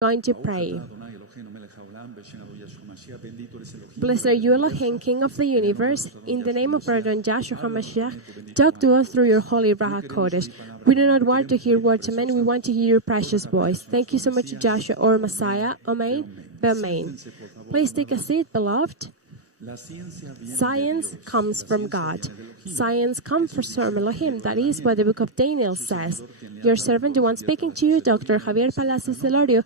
going to pray. Blessed are you, Elohim, King of the universe. In the name of our Lord Yahshua HaMashiach, talk to us through your holy Ruach HaKodesh. We do not want to hear words of men, we want to hear your precious voice. Thank you so much, Joshua, our Messiah. Amen. Amen. Please take a seat, beloved. Science comes from God. Science comes from Elohim. That is what the book of Daniel says. Your servant, the one speaking to you, Dr. Javier Palacios Celorio,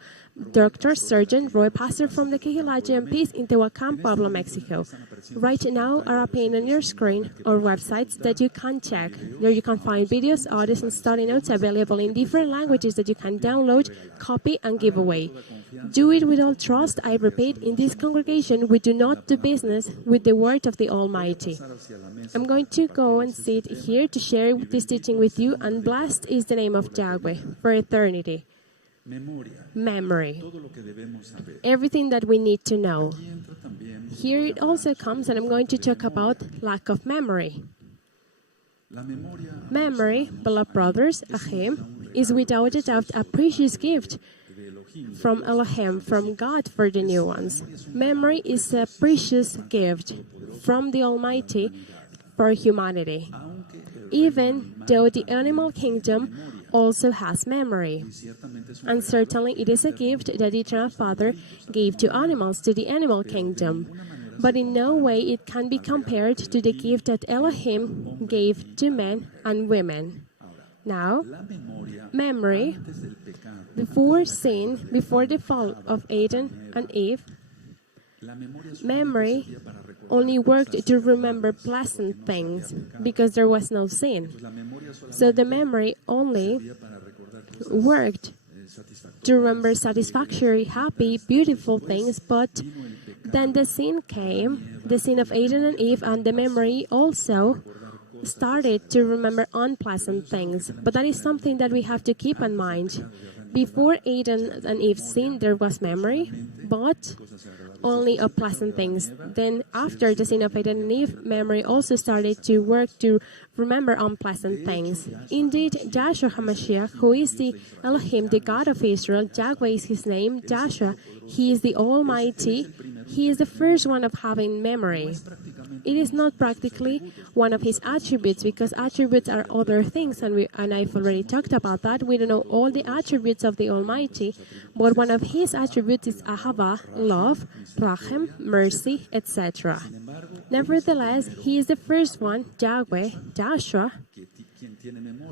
Doctor, Surgeon, Roeh, Pastor from the Kehila Gozo y Paz in Tehuacan, Pueblo, Mexico. Right now are appearing on your screen our websites that you can check. There you can find videos, audios, and study notes available in different languages that you can download, copy, and give away. Do it with all trust. I repeat, in this congregation, we do not do business with the word of the Almighty. I'm going to go and sit here to share this teaching with you, and blessed is the name of Yahweh for eternity. Memory. Everything that we need to know. Here it also comes, and I'm going to talk about lack of memory. Memory, beloved brothers, Achim, is without a doubt a precious gift from Elohim, from God for the new ones. Memory is a precious gift from the Almighty for humanity. Even though the animal kingdom also has memory. And certainly it is a gift that the Eternal Father gave to animals, to the animal kingdom. But in no way it can be compared to the gift that Elohim gave to men and women. Now, memory, before sin, before the fall of Adam and Eve, memory only worked to remember pleasant things because there was no sin. So the memory only worked to remember satisfactory, happy, beautiful things, but then the sin came, the sin of Adam and Eve, and the memory also started to remember unpleasant things. But that is something that we have to keep in mind. Before Adam and Eve sinned, there was memory, but only of pleasant things. Then after the sin of Adam and Eve, memory also started to work to remember unpleasant things. Indeed, Yahshua HaMashiach, who is the Elohim, the God of Israel, Yahweh is his name, Yahshua, he is the Almighty, he is the first one of having memory. It is not practically one of his attributes, because attributes are other things, and I've already talked about that. We don't know all the attributes of the Almighty, but one of his attributes is ahava, love, rachem, mercy, etc. Nevertheless, he is the first one, Yahweh, Yahshua,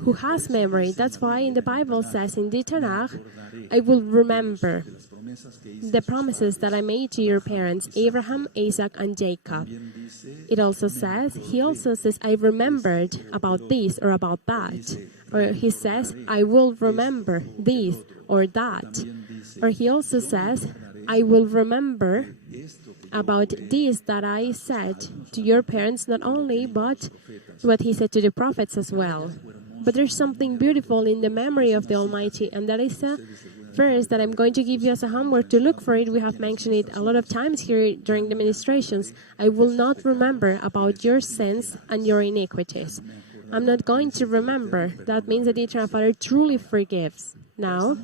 who has memory. That's why in the Bible says in the Tanakh, I will remember the promises that I made to your parents, Abraham, Isaac, and Jacob. It also says, he also says, I remembered about this or about that. Or he says, I will remember this or that. Or he also says, I will remember about this that I said to your parents, not only, but what he said to the prophets as well. But there's something beautiful in the memory of the Almighty, and that is a verse that I'm going to give you as a homework to look for it. We have mentioned it a lot of times here during the ministrations. I will not remember about your sins and your iniquities. I'm not going to remember. That means that the Eternal Father truly forgives. Now,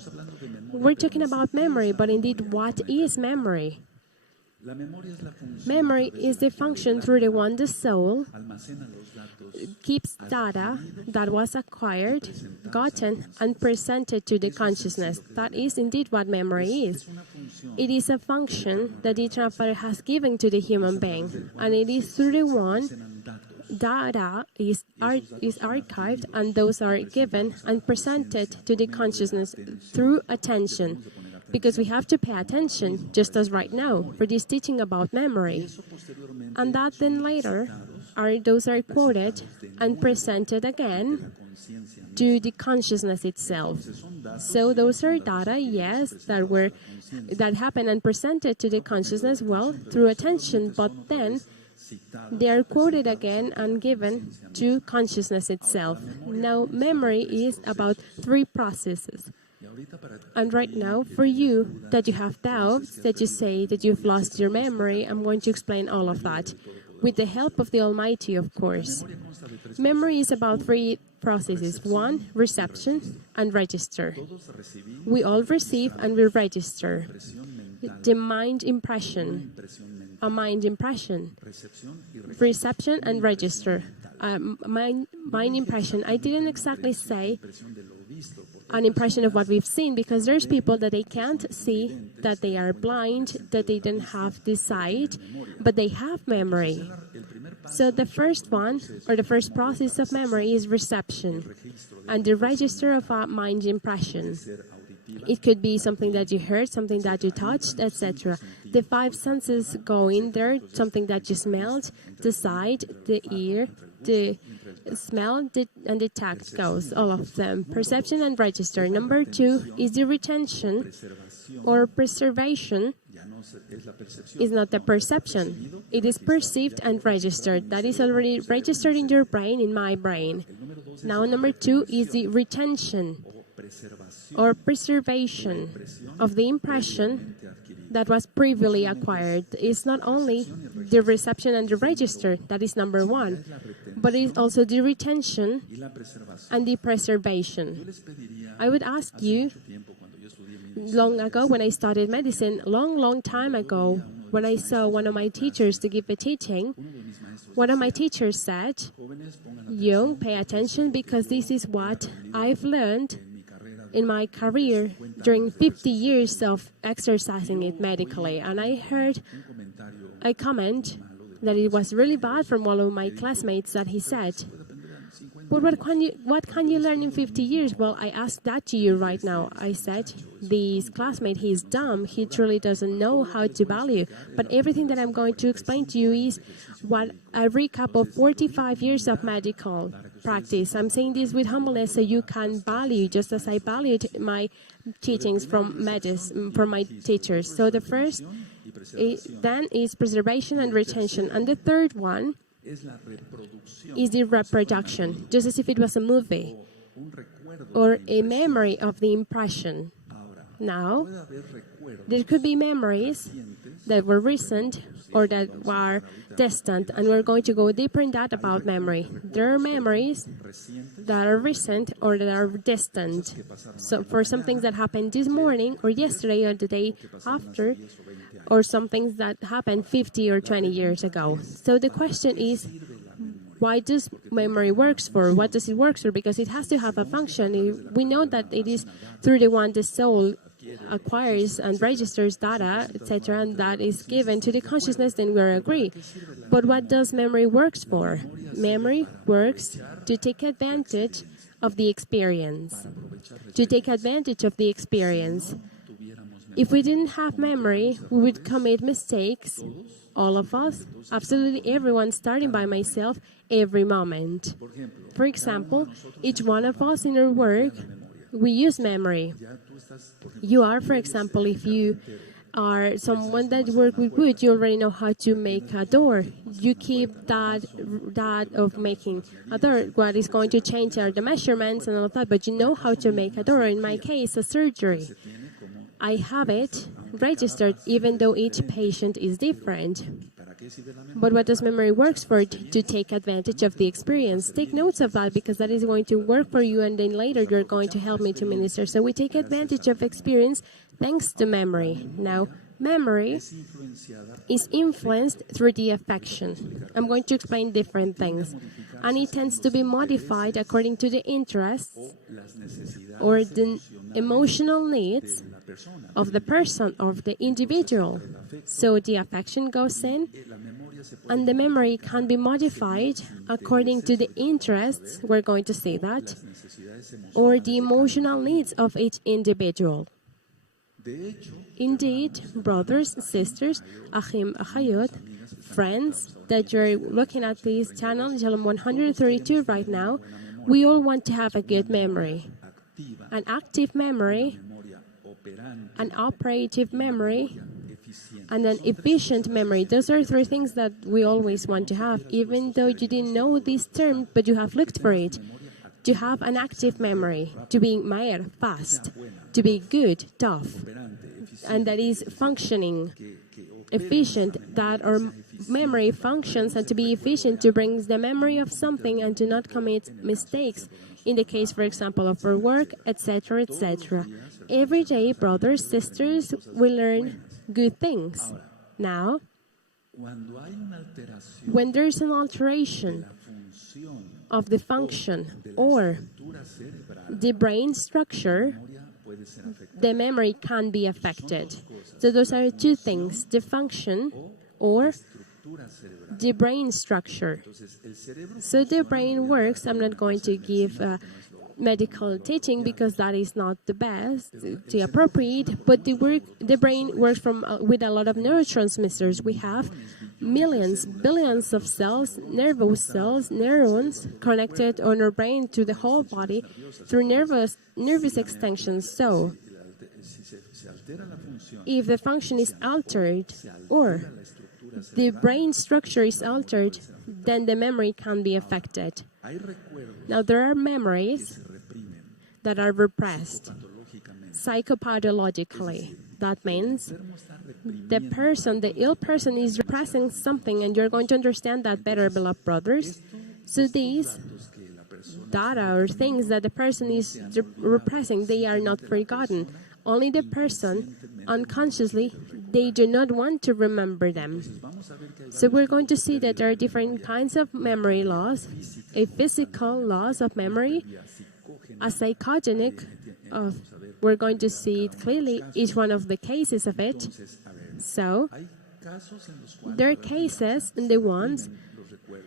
we're talking about memory, but indeed, what is memory? Memory is the function through the one the soul keeps data that was acquired, gotten, and presented to the consciousness. That is indeed what memory is. It is a function that the Eternal Father has given to the human being, and it is through the one data is archived, and those are given and presented to the consciousness through attention. Because we have to pay attention, just as right now, for this teaching about memory. And that then later, those are quoted and presented again to the consciousness itself. So those are data, yes, that happen and presented to the consciousness, well, through attention, but then they are quoted again and given to consciousness itself. Now, memory is about three processes. And right now, for you, that you have doubts, that you say that you've lost your memory, I'm going to explain all of that, with the help of the Almighty, of course. Memory is about three processes. One, reception and register. We all receive and we register. The mind impression, a mind impression, reception and register. Mind impression. I didn't exactly say an impression of what we've seen, because there's people that they can't see, that they are blind, that they don't have the sight, but they have memory. So the first one, or the first process of memory, is reception and the register of a mind impression. It could be something that you heard, something that you touched, etc. The five senses go in there, something that you smelled, the sight, the ear, the smell, and the tact goes, all of them. Perception and register. Number two is the retention or preservation. Is not the perception. It is perceived and registered. That is already registered in your brain, in my brain. Now, number two is the retention or preservation of the impression that was previously acquired. It's not only the reception and the register, that is number one, but it's also the retention and the preservation. I would ask you, long ago when I studied medicine, long time ago, when I saw one of my teachers to give a teaching, one of my teachers said, "Young, pay attention, because this is what I've learned in my career during 50 years of exercising it medically." And I heard a comment that it was really bad from one of my classmates that he said, "But what can you learn in 50 years? Well, I asked that to you right now. I said, this classmate, he's dumb. He truly doesn't know how to value. But everything that I'm going to explain to you is what a recap of 45 years of medical practice. I'm saying this with humbleness so you can value, just as I valued my teachings from my teachers. So the first then is preservation and retention. And the third one is the reproduction, just as if it was a movie or a memory of the impression. Now, there could be memories that were recent or that were distant, and we're going to go deeper in that about memory. There are memories that are recent or that are distant. So for some things that happened this morning or yesterday or the day after, or some things that happened 50 or 20 years ago. So the question is, why does memory works for? What does it work for? Because it has to have a function. We know that it is through the one the soul acquires and registers data, etc., and that is given to the consciousness, then we agree. But what does memory works for? Memory works to take advantage of the experience. To take advantage of the experience. If we didn't have memory, we would commit mistakes, all of us, absolutely everyone, starting by myself, every moment. For example, each one of us in our work, we use memory. You are, for example, if you are someone that works with wood, you already know how to make a door. You keep that of making a door. What is going to change are the measurements and all of that, but you know how to make a door. In my case, a surgery. I have it registered, even though each patient is different. But what does memory works for? To take advantage of the experience. Take notes of that, because that is going to work for you, and then later you're going to help me to minister. So we take advantage of experience thanks to memory. Now, memory is influenced through the affection. I'm going to explain different things. And it tends to be modified according to the interests or the emotional needs of the person, of the individual. So the affection goes in, and the memory can be modified according to the interests, we're going to see that, or the emotional needs of each individual. Indeed, brothers, sisters, Achim, Achayot, friends that you're looking at this channel, Shalom 132 right now, we all want to have a good memory, an active memory, an operative memory, and an efficient memory. Those are three things that we always want to have, even though you didn't know this term, but you have looked for it. To have an active memory, to be maer, fast, to be good, tough, and that is functioning, efficient, that are memory functions and to be efficient to bring the memory of something and to not commit mistakes. In the case, for example, of our work, etc., etc. Every day, brothers, sisters, we learn good things. Now, when there's an alteration of the function or the brain structure, the memory can be affected. So those are two things, the function or the brain structure. So the brain works. I'm not going to give medical teaching because that is not the best, the appropriate, but the brain works with a lot of neurotransmitters. We have millions, billions of cells, nervous cells, neurons connected on our brain to the whole body through nervous extensions. So if the function is altered or the brain structure is altered, then the memory can be affected. Now, there are memories that are repressed psychopathologically. That means the ill person is repressing something, and you're going to understand that better, beloved brothers. So these data or things that the person is repressing, they are not forgotten. Only the person, unconsciously, they do not want to remember them. So we're going to see that there are different kinds of memory loss, a physical loss of memory, a psychogenic, we're going to see it clearly, each one of the cases of it. So there are cases in the ones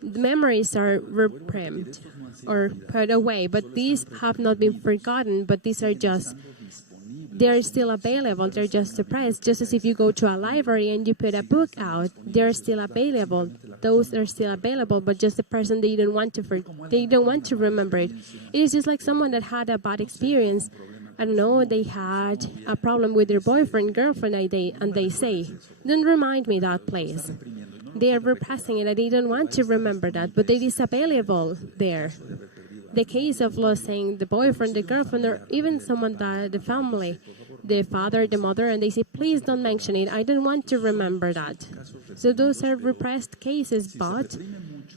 the memories are reprimed or put away, but these have not been forgotten, but these are just, they're still available, they're just suppressed. Just as if you go to a library and you put a book out, they're still available. Those are still available, but just the person they don't want to remember it. It is just like someone that had a bad experience. I don't know, they had a problem with their boyfriend, girlfriend, and they say, don't remind me that, please. They are repressing it, and they don't want to remember that, but it is available there. The case of losing the boyfriend, the girlfriend, or even someone that the family, the father, the mother, and they say, please don't mention it, I don't want to remember that. So those are repressed cases, but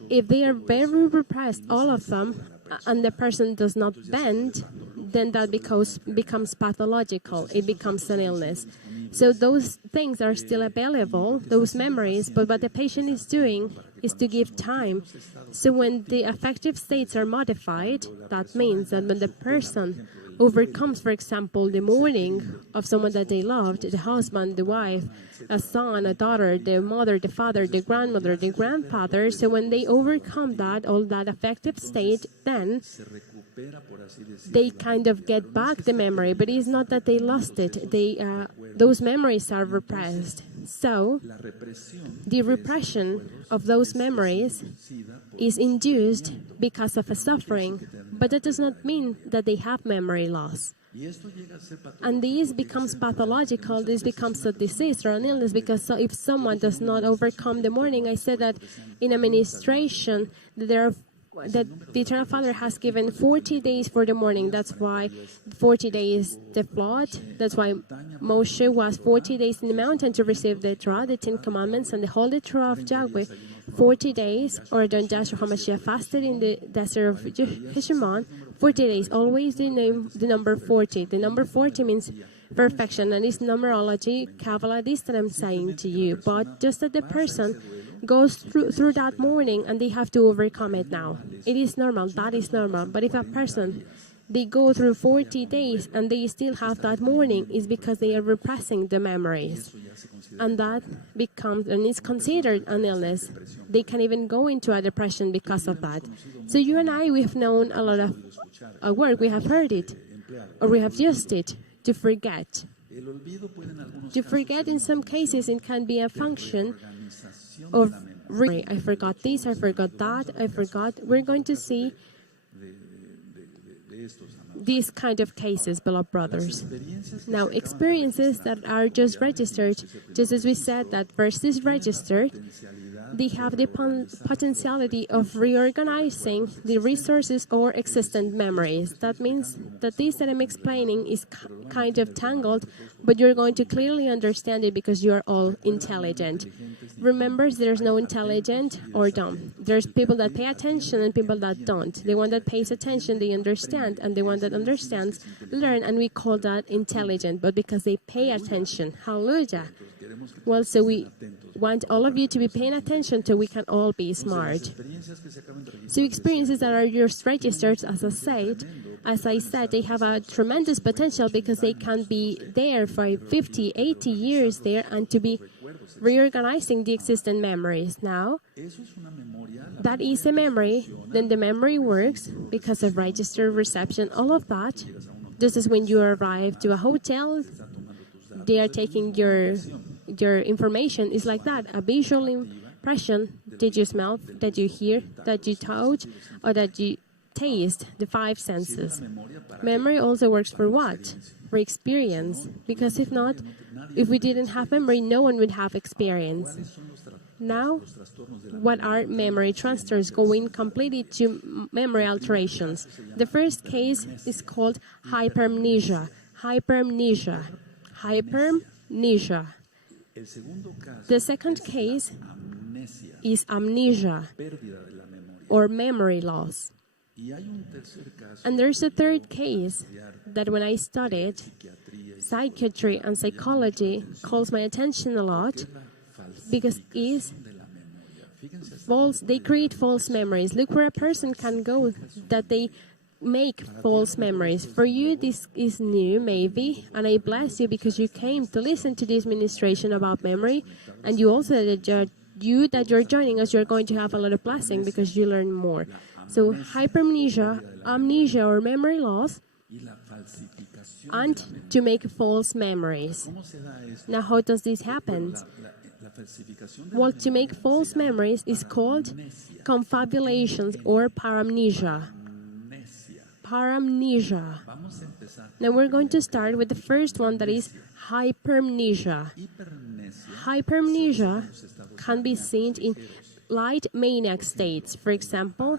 if they are very repressed, all of them, and the person does not bend, then that becomes pathological. It becomes an illness. So those things are still available, those memories, but what the patient is doing is to give time. So when the affective states are modified, that means that when the person overcomes, for example, the mourning of someone that they loved, the husband, the wife, a son, a daughter, the mother, the father, the grandmother, the grandfather, so when they overcome that, all that affective state, then they kind of get back the memory, but it's not that they lost it. Those memories are repressed. So the repression of those memories is induced because of a suffering, but that does not mean that they have memory loss. And this becomes pathological, this becomes a disease or an illness, because if someone does not overcome the mourning, I said that in administration, that the Eternal Father has given 40 days for the mourning. That's why 40 days the flood. That's why Moshe was 40 days in the mountain to receive the Torah, the 10 Commandments, and the Holy Torah of Yahweh. 40 days, or then Joshua HaMashiach fasted in the desert of Heshimon. 40 days, always the number 40. The number 40 means perfection, and it's numerology, Kabbalah, this that I'm saying to you. But just that the person goes through that mourning and they have to overcome it now. It is normal, that is normal. But if a person, they go through 40 days and they still have that mourning, it's because they are repressing the memories. And that becomes, and is considered an illness. They can even go into a depression because of that. So you and I, we have known a lot of work, we have heard it, or we have used it to forget. To forget in some cases, it can be a function of I forgot this, I forgot that, I forgot. We're going to see these kind of cases, beloved brothers. Now, experiences that are just registered, just as we said that first is registered, they have the potentiality of reorganizing the resources or existent memories. That means that this that I'm explaining is kind of tangled but you're going to clearly understand it because you're all intelligent. Remember, there's no intelligent or dumb. There's people that pay attention and people that don't. The one that pays attention, they understand, and the one that understands, learn, and we call that intelligent, but because they pay attention. Hallelujah. Well, so we want all of you to be paying attention so we can all be smart. So experiences that are just registered, as I said, they have a tremendous potential because they can be there for 50, 80 years there and to be reorganizing the existing memories. Now, that is a memory, then the memory works because of register, reception, all of that. This is when you arrive to a hotel, they are taking your information. It's like that, a visual impression. Did you smell, that you hear, that you touch, or that you taste, the 5 senses. Memory also works for what? For experience. Because if not, if we didn't have memory, no one would have experience. Now, what are memory transfers going completely to memory alterations? The first case is called hypermnesia. Hypermnesia. Hypermnesia. The second case is amnesia, or memory loss. And there's a third case that when I studied psychiatry and psychology calls my attention a lot because they create false memories. Look where a person can go that they make false memories. For you, this is new, maybe, and I bless you because you came to listen to this ministration about memory, and you also that you're joining us, you're going to have a lot of blessing because you learn more. So hypermnesia, amnesia or memory loss, and to make false memories. Now, how does this happen? Well, to make false memories is called confabulations or paramnesia. Paramnesia. Now we're going to start with the first one, that is hypermnesia. Hypermnesia can be seen in light maniac states, for example,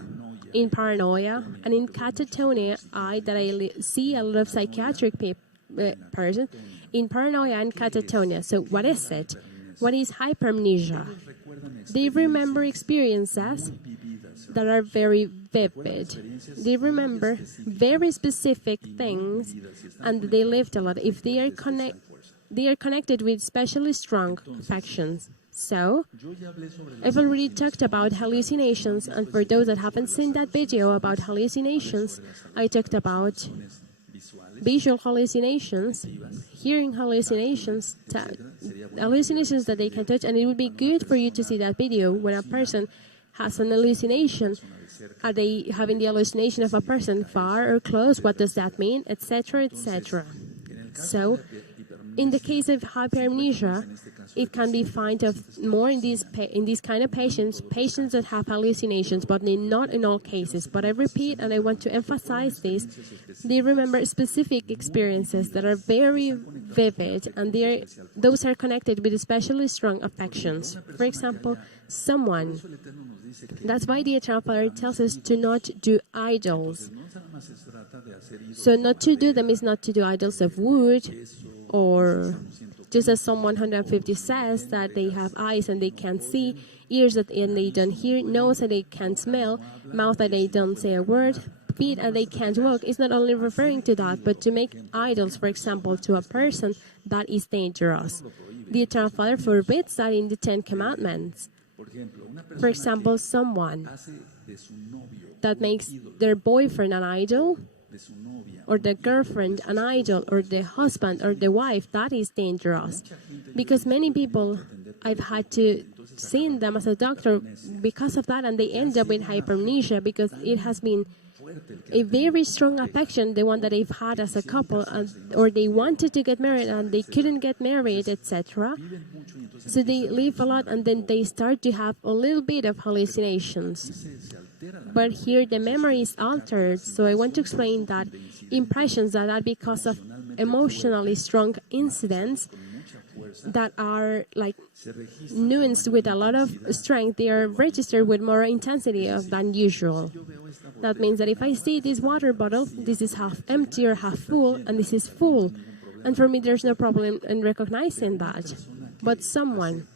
in paranoia and in catatonia. I see a lot of psychiatric persons in paranoia and catatonia. So what is it? What is hypermnesia? They remember experiences that are very vivid. They remember very specific things, and they lived a lot. If they are connected with especially strong affections. So, I've already talked about hallucinations, and for those that haven't seen that video about hallucinations, I talked about visual hallucinations, hearing hallucinations, hallucinations that they can touch, and it would be good for you to see that video when a person has an hallucination. Are they having the hallucination of a person far or close? What does that mean? Etc., etc. So, in the case of hypermnesia, it can be found more in these kind of patients that have hallucinations, but not in all cases. But I repeat, and I want to emphasize this, they remember specific experiences that are very vivid, and those are connected with especially strong affections. For example, someone. That's why the Eternal Father tells us to not do idols. So not to do them is not to do idols of wood, or just as Psalm 150 says, that they have eyes and they can't see, ears and they don't hear, nose and they can't smell, mouth and they don't say a word, feet and they can't walk. It's not only referring to that, but to make idols, for example, to a person, that is dangerous. The Eternal Father forbids that in the 10 Commandments. For example, someone that makes their boyfriend an idol, or the girlfriend an idol, or the husband or the wife, that is dangerous. Because many people, I've had to see them as a doctor because of that, and they end up with hypermnesia because it has been a very strong affection, the one that they've had as a couple, or they wanted to get married and they couldn't get married, etc. So they live a lot, and then they start to have a little bit of hallucinations. But here the memory is altered, so I want to explain that impressions that are because of emotionally strong incidents that are like nuanced with a lot of strength, they are registered with more intensity than usual. That means that if I see this water bottle, this is half empty or half full, and this is full. And for me, there's no problem in recognizing that. But someone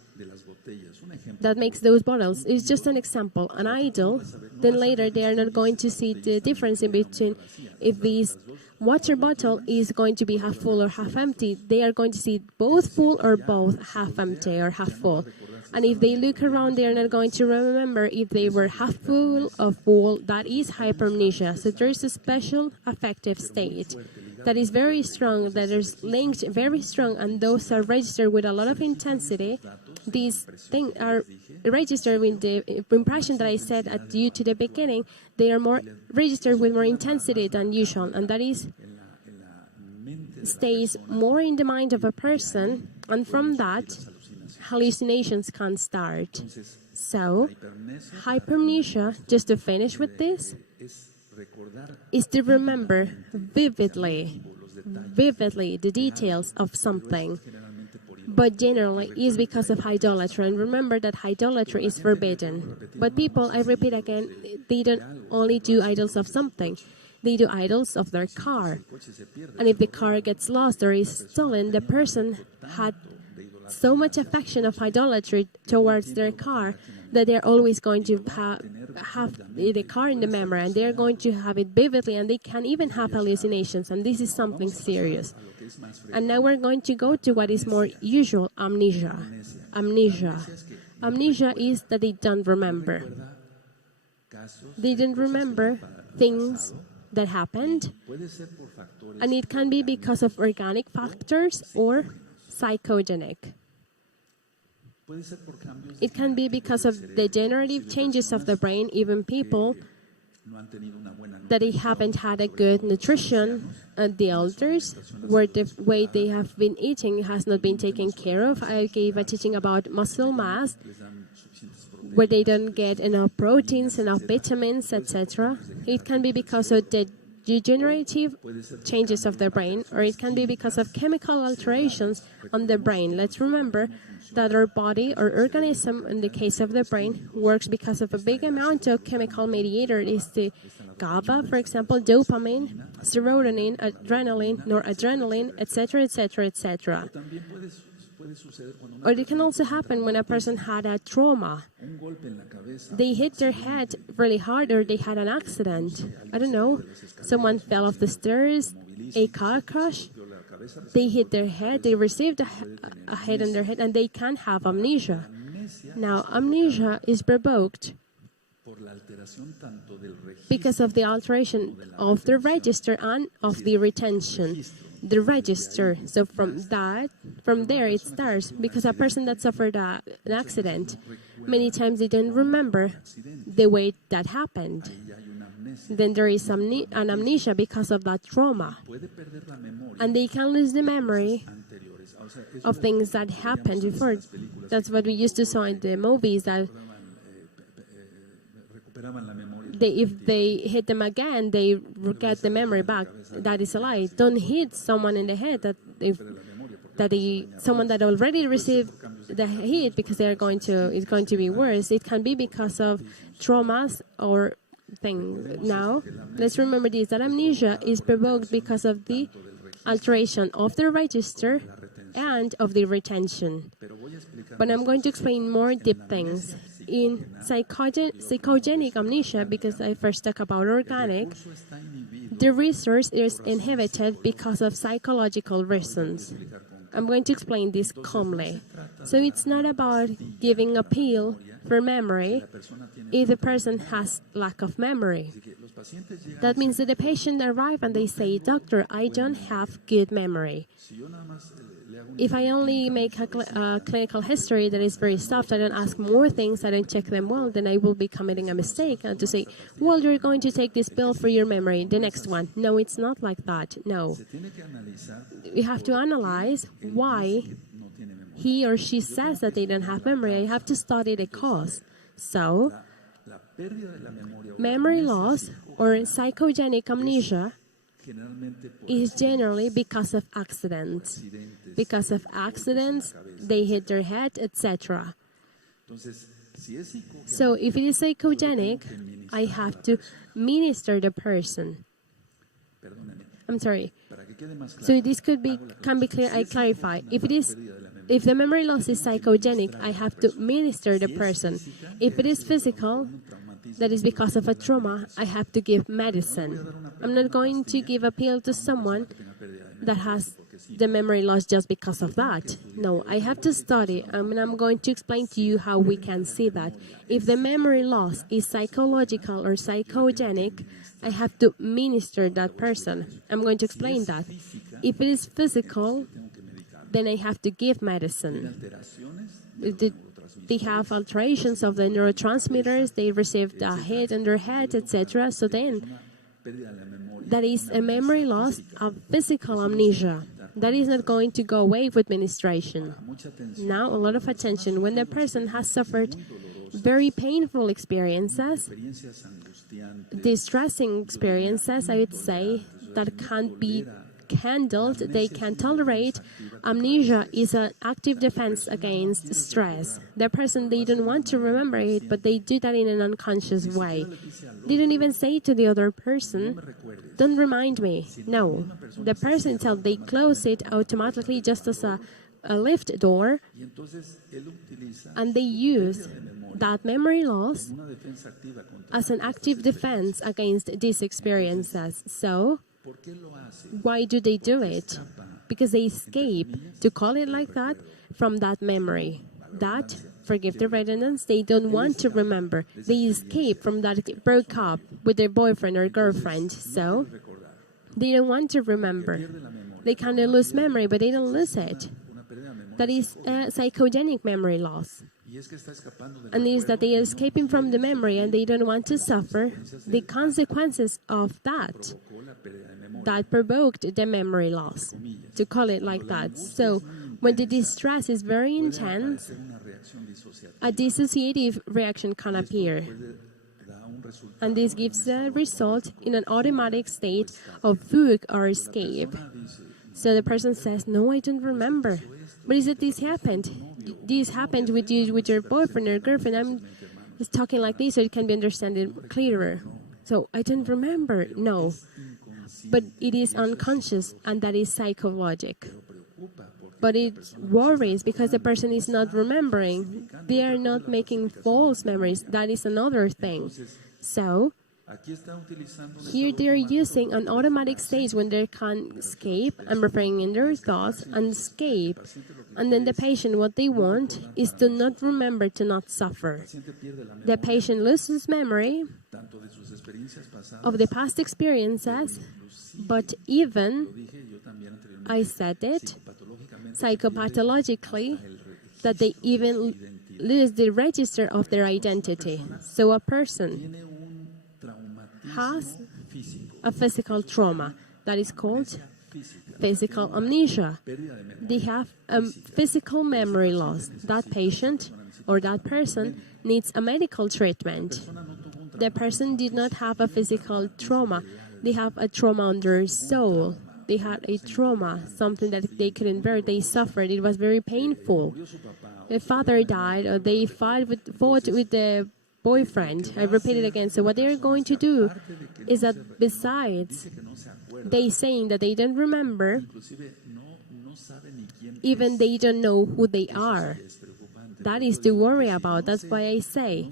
that makes those bottles is just an example, an idol, then later they are not going to see the difference in between if this water bottle is going to be half full or half empty. They are going to see both full or both half empty or half full. And if they look around, they are not going to remember if they were half full or full. That is hypermnesia. So there is a special affective state that is very strong, that is linked very strong, and those are registered with a lot of intensity. These things are registered with the impression that I said at you to the beginning. They are more registered with more intensity than usual, and that is stays more in the mind of a person, and from that, hallucinations can start. So, hypermnesia, just to finish with this, is to remember vividly the details of something. But generally, is because of idolatry. And remember that idolatry is forbidden. But people, I repeat again, they don't only do idols of something. They do idols of their car. And if the car gets lost or is stolen, the person had so much affection of idolatry towards their car that they're always going to have the car in the memory, and they're going to have it vividly, and they can even have hallucinations, and this is something serious. And now we're going to go to what is more usual, amnesia. Amnesia is that they don't remember. They don't remember things that happened, and it can be because of organic factors or psychogenic. It can be because of degenerative changes of the brain, even people that they haven't had a good nutrition at the elders, where the way they have been eating has not been taken care of. I gave a teaching about muscle mass, where they don't get enough proteins, enough vitamins, etc. It can be because of the degenerative changes of the brain, or it can be because of chemical alterations on the brain. Let's remember that our body or organism, in the case of the brain, works because of a big amount of chemical mediator. It is the GABA, for example, dopamine, serotonin, adrenaline, noradrenaline, etc., etc., etc. Or it can also happen when a person had a trauma. They hit their head really hard, or they had an accident. I don't know. Someone fell off the stairs, a car crash. They hit their head, they received a hit on their head, and they can have amnesia. Now, amnesia is provoked because of the alteration of the register and of the retention. The register. So from there it starts, because a person that suffered an accident, many times they don't remember the way that happened. Then there is an amnesia because of that trauma. And they can lose the memory of things that happened before. That's what we used to saw in the movies, that if they hit them again, they get the memory back. That is a lie. Don't hit someone in the head someone that already received the hit, because it's going to be worse. It can be because of traumas or things. Now, let's remember this, that amnesia is provoked because of the alteration of the register and of the retention. But I'm going to explain more deep things. In psychogenic amnesia, because I first talk about organic, the resource is inhibited because of psychological reasons. I'm going to explain this calmly. So it's not about giving a pill for memory if the person has lack of memory. That means that the patient arrives and they say, "Doctor, I don't have good memory." If I only make a clinical history that is very soft, I don't ask more things, I don't check them well, then I will be committing a mistake. And to say, well, you're going to take this pill for your memory, the next one. No, it's not like that. No. We have to analyze why he or she says that they don't have memory. I have to study the cause. So, memory loss or psychogenic amnesia is generally because of accidents. Because of accidents, they hit their head, etc. So if it is psychogenic, I have to minister the person. I'm sorry. So this can be clear. I clarify. If the memory loss is psychogenic, I have to minister the person. If it is physical, that is because of a trauma, I have to give medicine. I'm not going to give a pill to someone that has the memory loss just because of that. No, I have to study, and I'm going to explain to you how we can see that. If the memory loss is psychological or psychogenic, I have to minister that person. I'm going to explain that. If it is physical, then I have to give medicine. They have alterations of the neurotransmitters, they received a hit on their head, etc. So then, that is a memory loss of physical amnesia. That is not going to go away with ministration. Now, a lot of attention. When the person has suffered very painful experiences, distressing experiences, I would say, that can't be handled, they can tolerate. Amnesia is an active defense against stress. The person, they don't want to remember it, but they do that in an unconscious way. They don't even say to the other person, don't remind me. No. The person itself, they close it automatically just as a lift door, and they use that memory loss as an active defense against these experiences. So, why do they do it? Because they escape, to call it like that, from that memory. That, forgive the redundance, they don't want to remember. They escape from that, broke up with their boyfriend or girlfriend. So, they don't want to remember. They kind of lose memory, but they don't lose it. That is a psychogenic memory loss. And it is that they are escaping from the memory and they don't want to suffer the consequences of that provoked the memory loss, to call it like that. So when the distress is very intense, a dissociative reaction can appear. And this gives a result in an automatic state of fugue or escape. So the person says, no, I don't remember. But is it this happened? This happened with you, with your boyfriend or girlfriend. I'm just talking like this so it can be understood clearer. So I don't remember. No. But it is unconscious, and that is psychologic. But it worries because the person is not remembering. They are not making false memories. That is another thing. So, here they are using an automatic stage when they can escape. I'm referring in their thoughts and escape. And then the patient, what they want is to not remember, to not suffer. The patient loses memory of the past experiences, but even, I said it, psychopathologically, that they even lose the register of their identity. So a person has a physical trauma that is called physical amnesia. They have a physical memory loss. That patient or that person needs a medical treatment. The person did not have a physical trauma. They have a trauma on their soul. They had a trauma, something that they couldn't bear. They suffered. It was very painful. The father died, or they fought with the boyfriend. I repeat it again. So what they are going to do is that besides they saying that they don't remember, even they don't know who they are. That is to worry about. That's why I say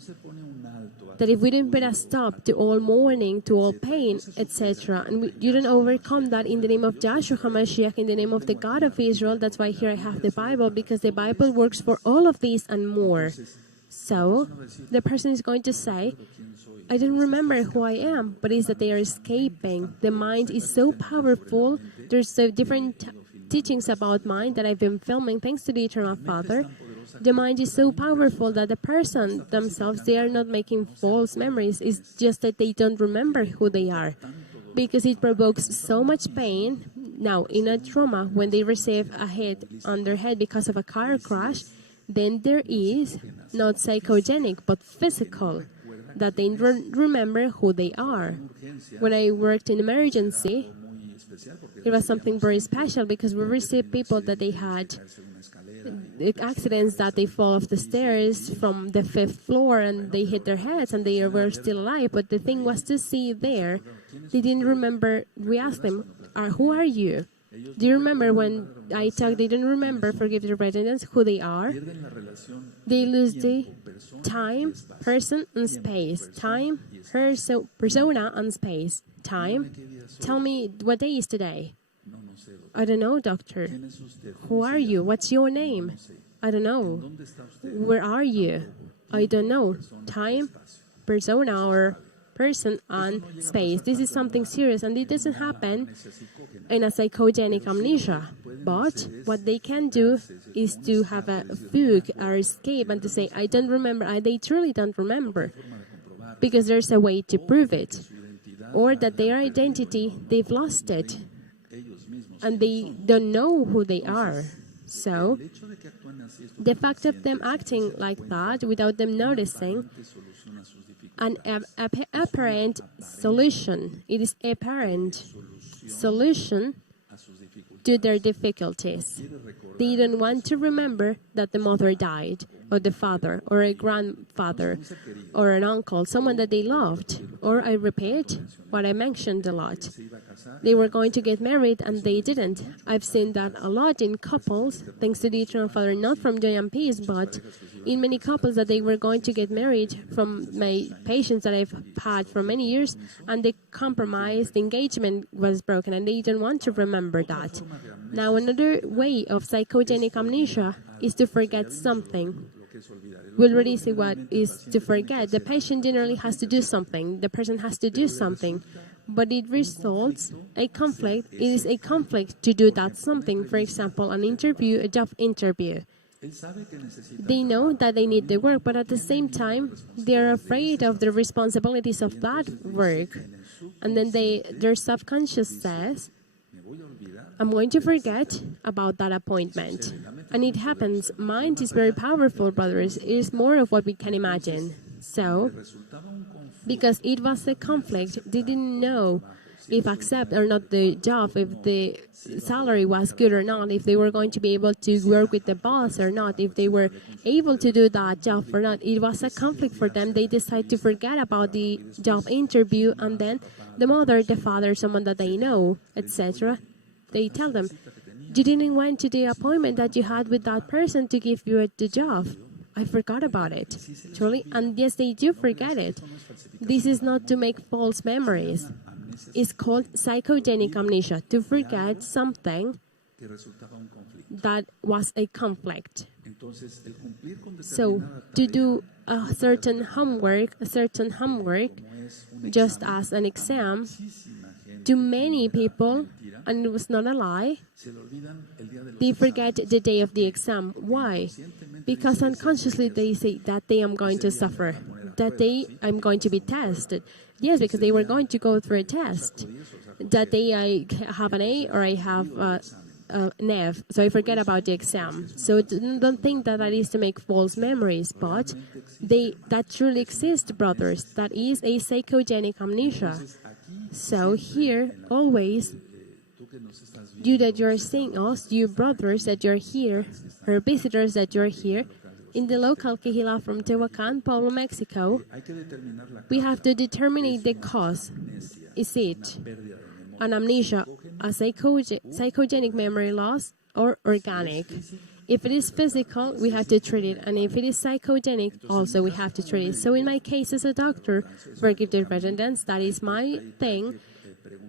that if we don't put a stop to all mourning, to all pain, etc., and you don't overcome that in the name of Joshua HaMashiach, in the name of the God of Israel, that's why here I have the Bible, because the Bible works for all of these and more. So, the person is going to say, I don't remember who I am, but it's that they are escaping. The mind is so powerful. There's so different teachings about mind that I've been filming, thanks to the Eternal Father. The mind is so powerful that the person themselves, they are not making false memories. It's just that they don't remember who they are, because it provokes so much pain. Now, in a trauma, when they receive a hit on their head because of a car crash, then there is not psychogenic but physical, that they remember who they are. When I worked in emergency, it was something very special because we received people that they had accidents, that they fall off the stairs from the 5th floor and they hit their heads and they were still alive. But the thing was to see there, they didn't remember. We asked them, who are you? Do you remember when I talked, they don't remember, forgive the redundance, who they are? They lose the time, person, and space. Time, persona, and space. Time. Tell me, what day is today? I don't know, doctor. Who are you? What's your name? I don't know. Where are you? I don't know. Time, persona, or person, and space. This is something serious, and it doesn't happen in a psychogenic amnesia. But what they can do is to have a fugue or escape and to say, I don't remember, they truly don't remember. Because there's a way to prove it. Or that their identity, they've lost it. And they don't know who they are. So, the fact of them acting like that without them noticing, an apparent solution. It is apparent solution to their difficulties. They don't want to remember that the mother died, or the father, or a grandfather, or an uncle, someone that they loved. Or I repeat what I mentioned a lot. They were going to get married and they didn't. I've seen that a lot in couples, thanks to the Eternal Father, not from Joy and Peace, but in many couples that they were going to get married, from my patients that I've had for many years, and they compromised, the engagement was broken, and they don't want to remember that. Now, another way of psychogenic amnesia is to forget something. We already see what is to forget. The patient generally has to do something. The person has to do something. But it results a conflict. It is a conflict to do that something. For example, an interview, a job interview. They know that they need the work, but at the same time, they are afraid of the responsibilities of that work. And then their subconscious says, I'm going to forget about that appointment. And it happens. Mind is very powerful, brothers. It is more of what we can imagine. So, because it was a conflict, they didn't know if accept or not the job, if the salary was good or not, if they were going to be able to work with the boss or not, if they were able to do that job or not. It was a conflict for them. They decided to forget about the job interview, and then the mother, the father, someone that they know, etc., they tell them, you didn't went to the appointment that you had with that person to give you the job. I forgot about it. Truly, and yes, they do forget it. This is not to make false memories. It's called psychogenic amnesia, to forget something that was a conflict. So, to do a certain homework, just as an exam, to many people, and it was not a lie, they forget the day of the exam. Why? Because unconsciously they say that day I'm going to suffer, that day I'm going to be tested. Yes, because they were going to go through a test. That day I have an A or I have an F, so I forget about the exam. So don't think that that is to make false memories, but that truly exists, brothers. That is a psychogenic amnesia. So here, always, you that you're seeing us, you brothers that you're here, or visitors that you're here, in the local Kehila from Tehuacan, Pueblo, Mexico, we have to determine the cause. Is it an amnesia, a psychogenic memory loss, or organic? If it is physical, we have to treat it, and if it is psychogenic, also we have to treat it. So in my case as a doctor, forgive the redundance, that is my thing.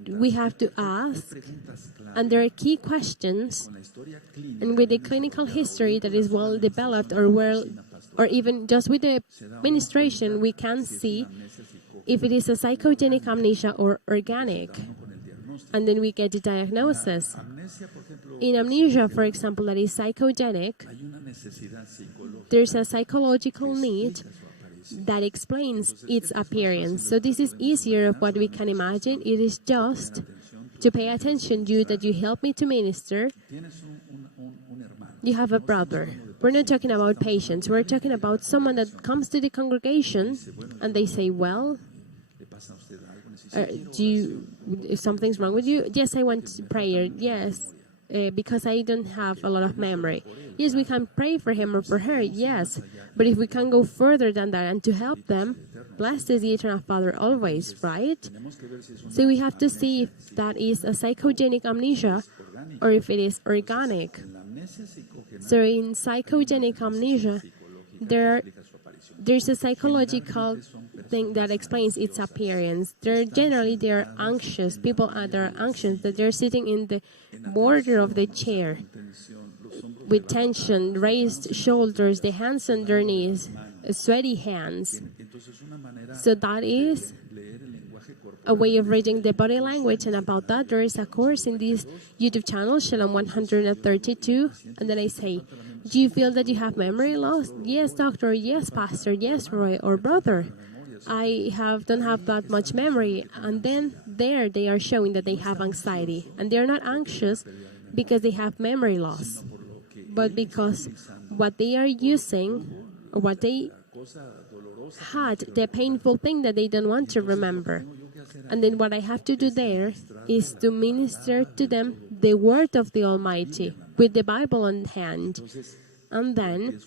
We have to ask, and there are key questions, and with the clinical history that is well developed, or even just with the administration, we can see if it is a psychogenic amnesia or organic, and then we get the diagnosis. In amnesia, for example, that is psychogenic, there's a psychological need that explains its appearance. So this is easier of what we can imagine. It is just to pay attention, you that you help me to minister. You have a brother. We're not talking about patients. We're talking about someone that comes to the congregation and they say, well, if something's wrong with you? Yes, I want prayer. Yes, because I don't have a lot of memory. Yes, we can pray for him or for her. Yes, but if we can go further than that and to help them, blessed is the Eternal Father always, right? So we have to see if that is a psychogenic amnesia or if it is organic. So in psychogenic amnesia, there's a psychological thing that explains its appearance. They are anxious. People that are anxious, that they're sitting in the border of the chair with tension, raised shoulders, the hands on their knees, sweaty hands. So that is a way of reading the body language, and about that there is a course in this YouTube channel, Shalom 132, and then I say, do you feel that you have memory loss? Yes, doctor, yes, pastor, yes, Roy, or brother. I don't have that much memory. And then there they are showing that they have anxiety, and they're not anxious because they have memory loss, but because what they are using, or what they had, the painful thing that they don't want to remember. And then what I have to do there is to minister to them the word of the Almighty with the Bible on hand. And then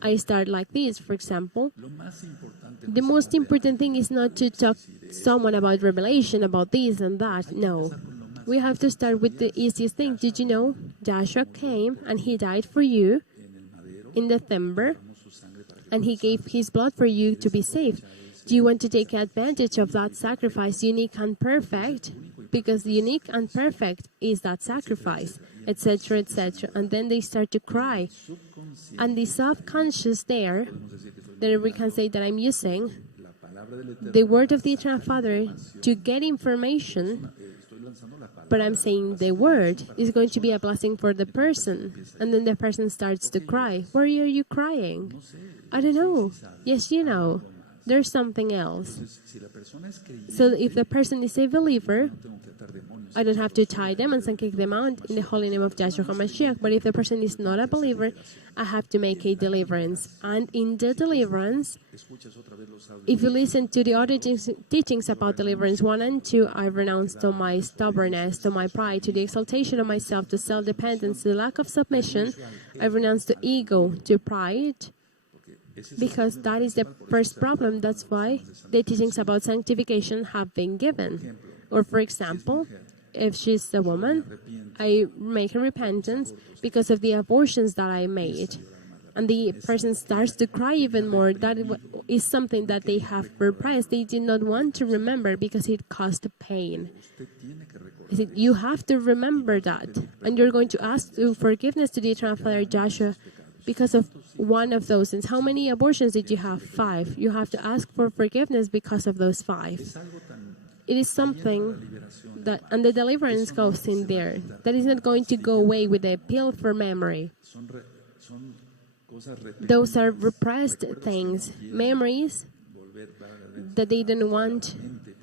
I start like this, for example. The most important thing is not to talk to someone about revelation, about this and that. No. We have to start with the easiest thing. Did you know Joshua came and he died for you in December, and he gave his blood for you to be saved? Do you want to take advantage of that sacrifice, unique and perfect? Because unique and perfect is that sacrifice, etc., etc. And then they start to cry. And the subconscious there, that we can say that I'm using the word of the Eternal Father to get information, but I'm saying the word is going to be a blessing for the person. And then the person starts to cry. Why are you crying? I don't know. Yes, you know. There's something else. So if the person is a believer, I don't have to tie demons and kick them out in the holy name of Yahshua HaMashiach. But if the person is not a believer, I have to make a deliverance. And in the deliverance, if you listen to the other teachings about deliverance 1 and 2, I renounce to my stubbornness, to my pride, to the exaltation of myself, to self-dependence, to the lack of submission. I renounce to ego, to pride, because that is the first problem. That's why the teachings about sanctification have been given. Or for example, if she's a woman, I make a repentance because of the abortions that I made. And the person starts to cry even more. That is something that they have repressed. They did not want to remember because it caused pain. You have to remember that. And you're going to ask for forgiveness to the Eternal Father Joshua because of one of those sins. How many abortions did you have? 5. You have to ask for forgiveness because of those 5. It is something that, and the deliverance goes in there. That is not going to go away with a pill for memory. Those are repressed things, memories that they don't want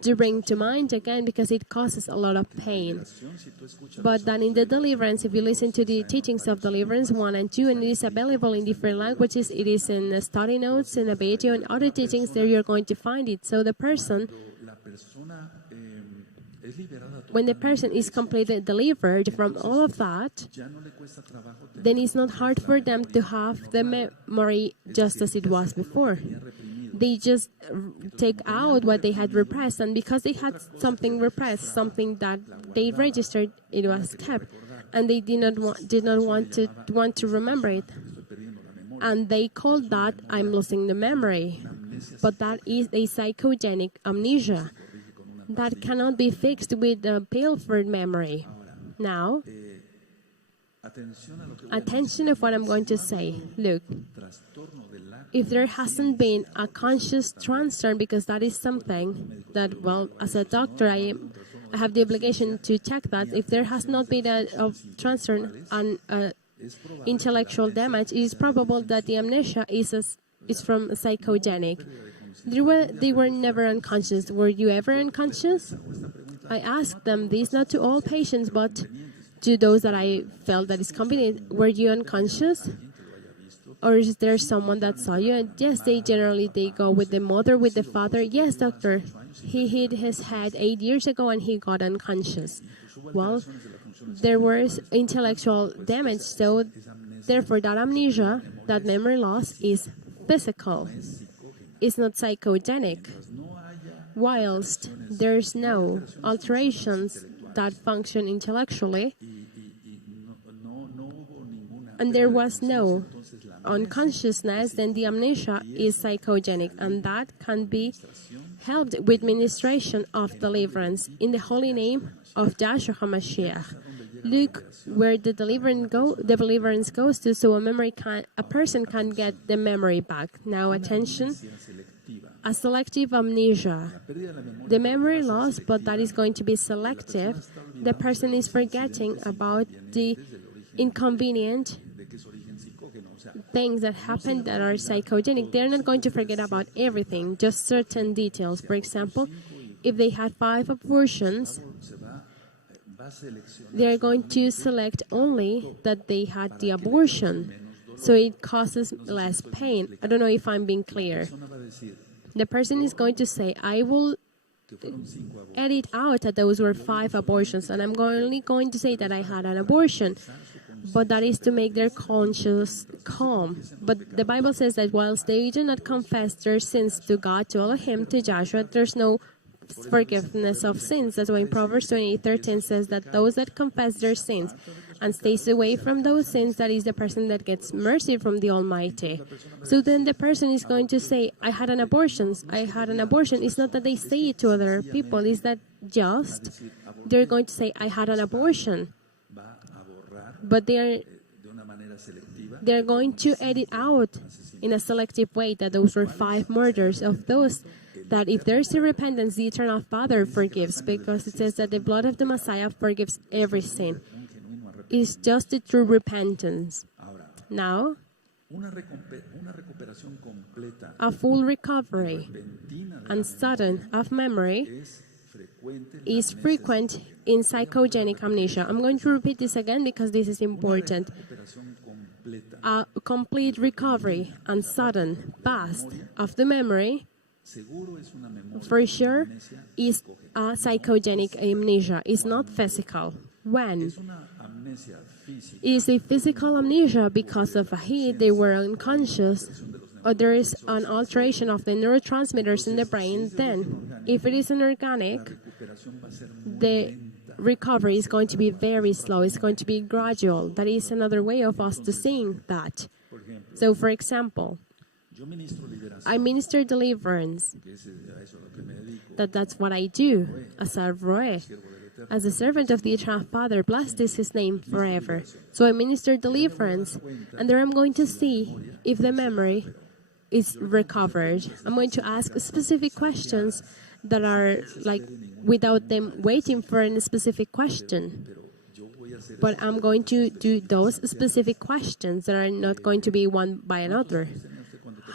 to bring to mind again because it causes a lot of pain. But then in the deliverance, if you listen to the teachings of deliverance 1 and 2, and it is available in different languages, it is in the study notes, in a video, and other teachings, there you're going to find it. So the person, when the person is completely delivered from all of that, then it's not hard for them to have the memory just as it was before. They just take out what they had repressed, and because they had something repressed, something that they registered, it was kept, and they did not want to remember it, and they called that "I'm losing the memory," but that is a psychogenic amnesia that cannot be fixed with a pill for memory. Now, attention of what I'm going to say. Look, if there hasn't been a conscious transfer, because that is something that, well, as a doctor, I have the obligation to check that. If there has not been a transfer and intellectual damage, it is probable that the amnesia is from psychogenic. They were never unconscious. Were you ever unconscious? I asked them this, not to all patients, but to those that I felt that is convenient. Were you unconscious? Or is there someone that saw you? And yes, they go with the mother, with the father. Yes, doctor, he hit his head 8 years ago and he got unconscious. Well, there was intellectual damage, so therefore that amnesia, that memory loss, is physical. It's not psychogenic. Whilst there's no alterations that function intellectually, and there was no unconsciousness, then the amnesia is psychogenic, and that can be helped with ministration of deliverance in the holy name of Yahshua HaMashiach. Look where the deliverance goes to, so a person can get the memory back. Now, attention. A selective amnesia. The memory loss, but that is going to be selective. The person is forgetting about the inconvenient things that happen that are psychogenic. They're not going to forget about everything, just certain details. For example, if they had 5 abortions, they're going to select only that they had the abortion, so it causes less pain. I don't know if I'm being clear. The person is going to say, I will edit out that those were 5 abortions, and I'm only going to say that I had an abortion. But that is to make their conscience calm. But the Bible says that whilst they do not confess their sins to God, to Elohim, to Joshua, there's no forgiveness of sins. That's why in Proverbs 28:13 says that those that confess their sins and stays away from those sins, that is the person that gets mercy from the Almighty. So then the person is going to say, I had an abortion. I had an abortion. It's not that they say it to other people. It's that just they're going to say, I had an abortion. But they're going to edit out in a selective way that those were 5 murders of those that if there's a repentance, the Eternal Father forgives, because it says that the blood of the Messiah forgives every sin. It's just the true repentance. Now, a full recovery and sudden of memory is frequent in psychogenic amnesia. I'm going to repeat this again because this is important. A complete recovery and sudden past of the memory, for sure, is a psychogenic amnesia. It's not physical. When? It is a physical amnesia because of a hit, they were unconscious, or there is an alteration of the neurotransmitters in the brain. Then, if it is an organic, the recovery is going to be very slow. It's going to be gradual. That is another way of us to seeing that. So, for example, I minister deliverance. That's what I do as a Roeh. As a servant of the Eternal Father, blessed is His name forever. So I minister deliverance, and there I'm going to see if the memory is recovered. I'm going to ask specific questions that are like without them waiting for a specific question. But I'm going to do those specific questions that are not going to be one by another.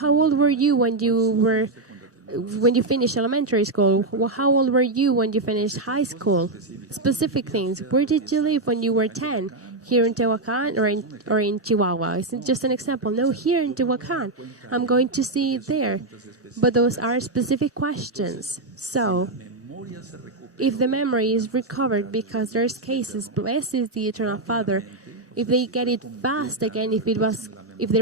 How old were you when you finished elementary school? How old were you when you finished high school? Specific things. Where did you live when you were 10? Here in Tehuacan or in Chihuahua? It's just an example. No, here in Tehuacan. I'm going to see it there. But those are specific questions. So, if the memory is recovered, because there's cases, blessed is the Eternal Father, if they get it fast again, if the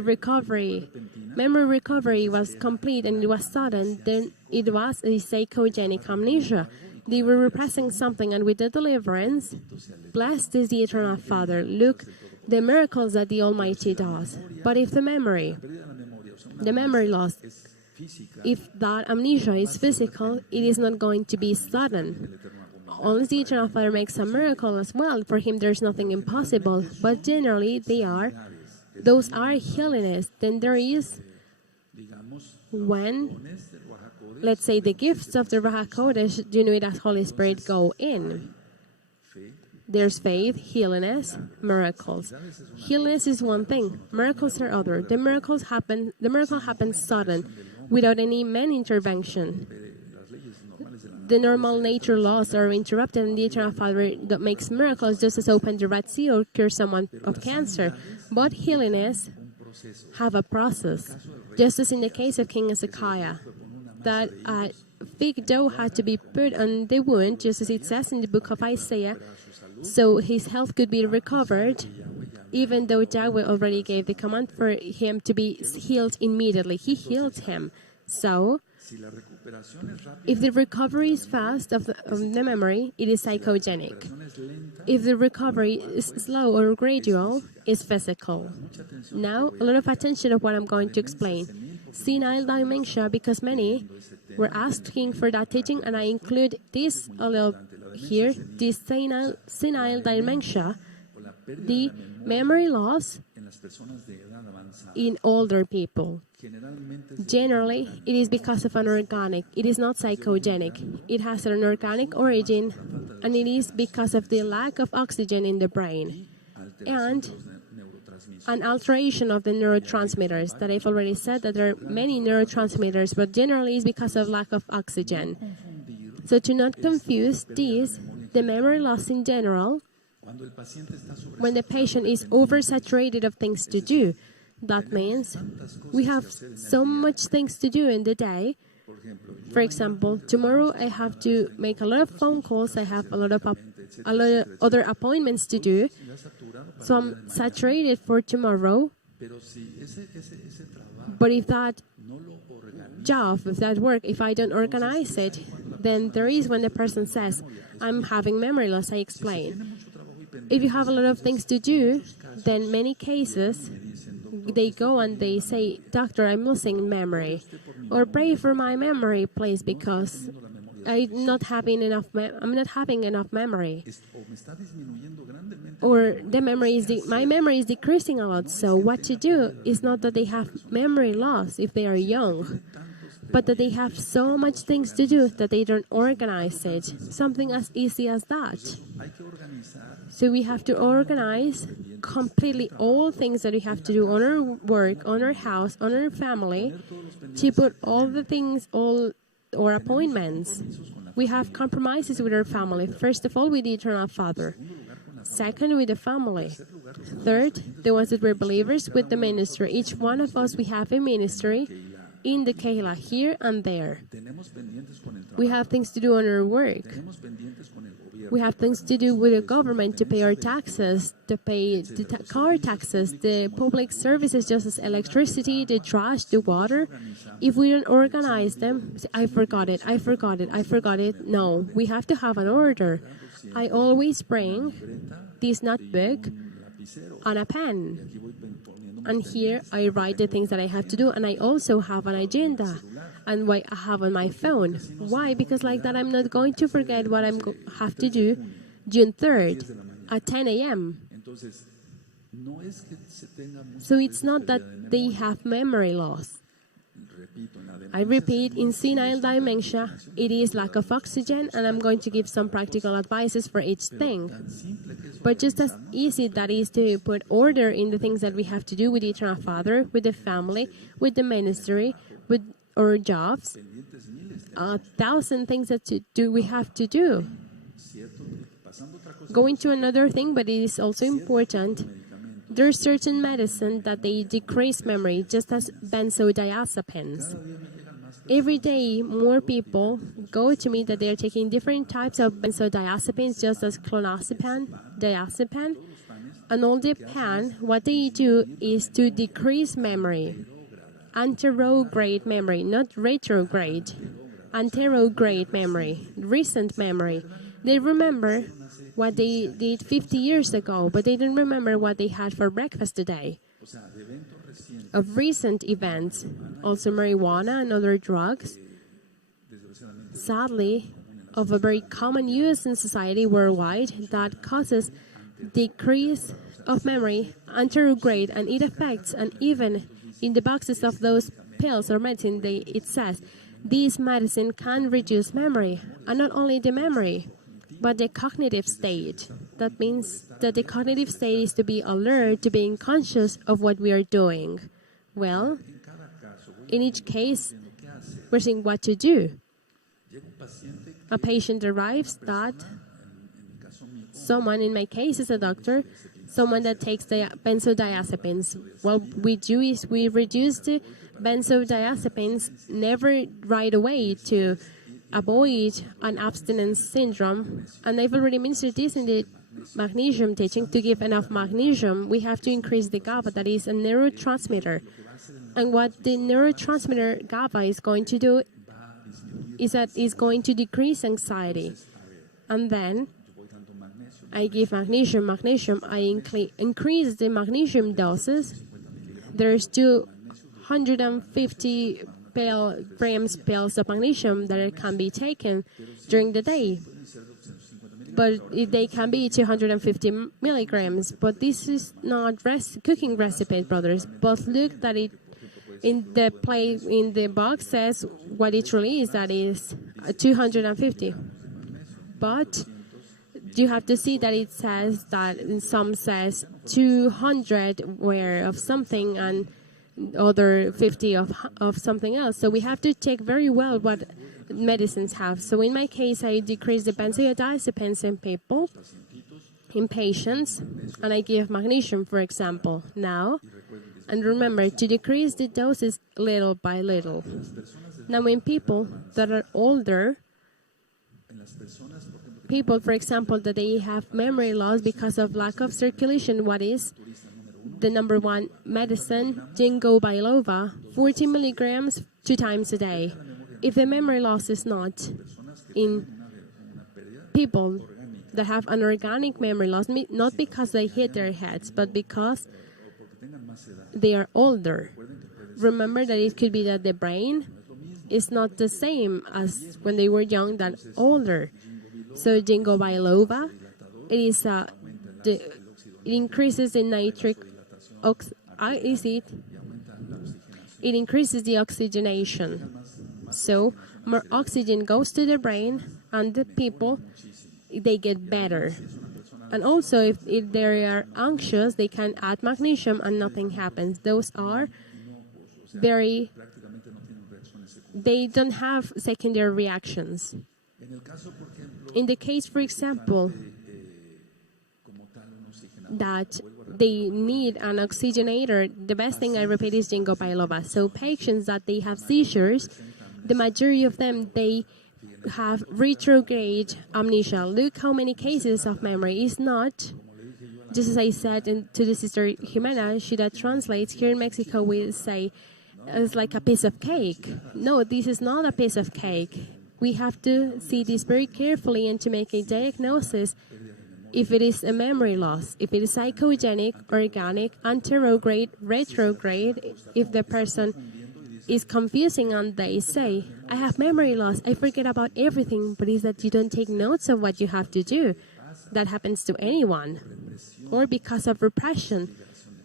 memory recovery was complete and it was sudden, then it was a psychogenic amnesia. They were repressing something, and with the deliverance, blessed is the Eternal Father. Look, the miracles that the Almighty does. But if the memory loss, if that amnesia is physical, it is not going to be sudden. Unless the Eternal Father makes a miracle as well, for Him there's nothing impossible. But generally, those are healings. Then there is when, let's say, the gifts of the Ruach HaKodesh, Genuine as Holy Spirit, go in. There's faith, healings, miracles. Healings is one thing. Miracles are other. The miracle happens sudden, without any man intervention. The normal nature laws are interrupted, and the Eternal Father that makes miracles just as open the Red Sea or cure someone of cancer. But healings have a process, just as in the case of King Hezekiah, that fig dough had to be put on the wound, just as it says in the book of Isaiah, so his health could be recovered, even though Yahweh already gave the command for him to be healed immediately. He healed him. So, If the recovery is fast of the memory, it is psychogenic. If the recovery is slow or gradual, it's physical. Now, a lot of attention of what I'm going to explain. Senile dementia, because many were asking for that teaching, and I include this a little here, this senile dementia, the memory loss in older people. Generally, it is because of an organic. It is not psychogenic. It has an organic origin, and it is because of the lack of oxygen in the brain and an alteration of the neurotransmitters that I've already said that there are many neurotransmitters, but generally it's because of lack of oxygen. So to not confuse this, the memory loss in general, when the patient is oversaturated of things to do, that means we have so much things to do in the day. For example, tomorrow I have to make a lot of phone calls. I have a lot of other appointments to do. So I'm saturated for tomorrow. But if that job, if that work, if I don't organize it, then there is when the person says, I'm having memory loss, I explain. If you have a lot of things to do, then many cases, they go and they say, Doctor, I'm losing memory. Or pray for my memory, please, because I'm not having enough memory. Or my memory is decreasing a lot. So what to do is not that they have memory loss if they are young, but that they have so much things to do that they don't organize it. Something as easy as that. So we have to organize completely all things that we have to do on our work, on our house, on our family, to put all the things, all our appointments. We have compromises with our family. First of all, with the Eternal Father. Second, with the family. Third, the ones that were believers, with the ministry. Each one of us, we have a ministry in the Kehila, here and there. We have things to do on our work. We have things to do with the government, to pay our taxes, to pay the car taxes, the public services, just as electricity, the trash, the water. If we don't organize them, I forgot it. No, we have to have an order. I always bring this notebook and a pen. And here I write the things that I have to do, and I also have an agenda and what I have on my phone. Why? Because like that I'm not going to forget what I have to do June 3rd at 10 a.m. So it's not that they have memory loss. I repeat, in senile dementia, it is lack of oxygen, and I'm going to give some practical advices for each thing. But just as easy that is to put order in the things that we have to do with the Eternal Father, with the family, with the ministry, with our jobs, 1,000 things that we have to do. Going to another thing, but it is also important. There are certain medicines that they decrease memory, just as benzodiazepines. Every day, more people go to me that they are taking different types of benzodiazepines, just as clonazepam, diazepam, and all the pan. What they do is to decrease memory, anterograde memory, not retrograde, anterograde memory, recent memory. They remember what they did 50 years ago, but they don't remember what they had for breakfast today. Of recent events, also marijuana and other drugs, sadly, of a very common use in society worldwide that causes decrease of memory, anterograde, and it affects, and even in the boxes of those pills or medicine, it says, this medicine can reduce memory, and not only the memory, but the cognitive state. That means that the cognitive state is to be alert, to being conscious of what we are doing. Well, in each case, we're saying what to do. A patient arrives that someone, in my case is a doctor, someone that takes the benzodiazepines. What we do is we reduce the benzodiazepines never right away to avoid an abstinence syndrome. And I've already mentioned this in the magnesium teaching. To give enough magnesium, we have to increase the GABA, that is a neurotransmitter. And what the neurotransmitter GABA is going to do is that it's going to decrease anxiety. And then I give magnesium. I increase the magnesium doses. There's 250 grams pills of magnesium that can be taken during the day. But they can be 250 milligrams. But this is not cooking recipe, brothers. But look that it in the box says what it really is. That is 250. But you have to see that it says that some says 200 were of something and other 50 of something else. So we have to check very well what medicines have. So in my case, I decrease the benzodiazepines in patients, and I give magnesium, for example, now. And remember to decrease the doses little by little. Now, in people that are older, people, for example, that they have memory loss because of lack of circulation, what is the number one medicine? Ginkgo biloba, 40 milligrams 2 times a day. If the memory loss is not in people that have an organic memory loss, not because they hit their heads, but because they are older. Remember that it could be that the brain is not the same as when they were young than older. So ginkgo biloba, it increases the nitric acid. It increases the oxygenation. So more oxygen goes to the brain, and the people, they get better. And also, if they are anxious, they can add magnesium and nothing happens. Those are they don't have secondary reactions. In the case, for example, that they need an oxygenator, the best thing I repeat is ginkgo biloba. So patients that they have seizures, the majority of them, they have retrograde amnesia. Look how many cases of memory is not, just as I said to the sister Jimena, she that translates here in Mexico, we say it's like a piece of cake. No, this is not a piece of cake. We have to see this very carefully and to make a diagnosis if it is a memory loss, if it is psychogenic, organic, anterograde, retrograde, if the person is confusing and they say, I have memory loss, I forget about everything, but it's that you don't take notes of what you have to do. That happens to anyone. Or because of repression,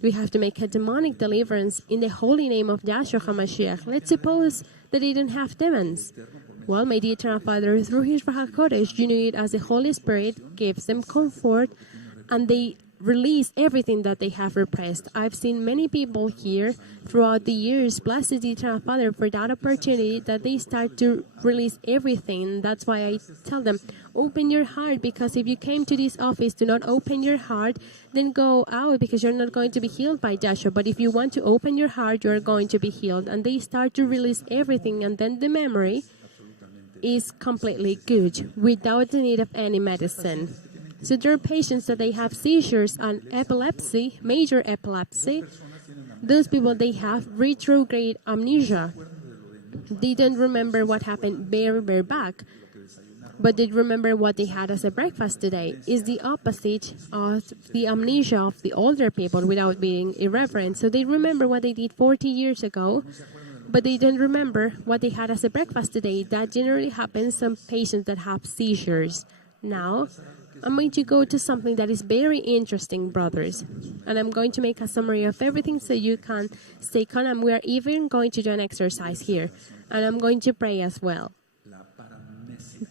we have to make a demonic deliverance in the holy name of Yahshua HaMashiach. Let's suppose that they don't have demons. Well, my dear Eternal Father, through His Ruach HaKodesh, you know it as the Holy Spirit gives them comfort, and they release everything that they have repressed. I've seen many people here throughout the years, blessed the Eternal Father for that opportunity that they start to release everything. That's why I tell them, open your heart, because if you came to this office to not open your heart, then go out, because you're not going to be healed by Joshua. But if you want to open your heart, you're going to be healed. And they start to release everything, and then the memory is completely good without the need of any medicine. So there are patients that they have seizures and epilepsy, major epilepsy. Those people, they have retrograde amnesia. They don't remember what happened very, very back, but they remember what they had as a breakfast today. Is the opposite of the amnesia of the older people without being irreverent. So they remember what they did 40 years ago, but they don't remember what they had as a breakfast today. That generally happens to patients that have seizures. Now, I'm going to go to something that is very interesting, brothers. And I'm going to make a summary of everything so you can stay calm. And we are even going to do an exercise here. And I'm going to pray as well.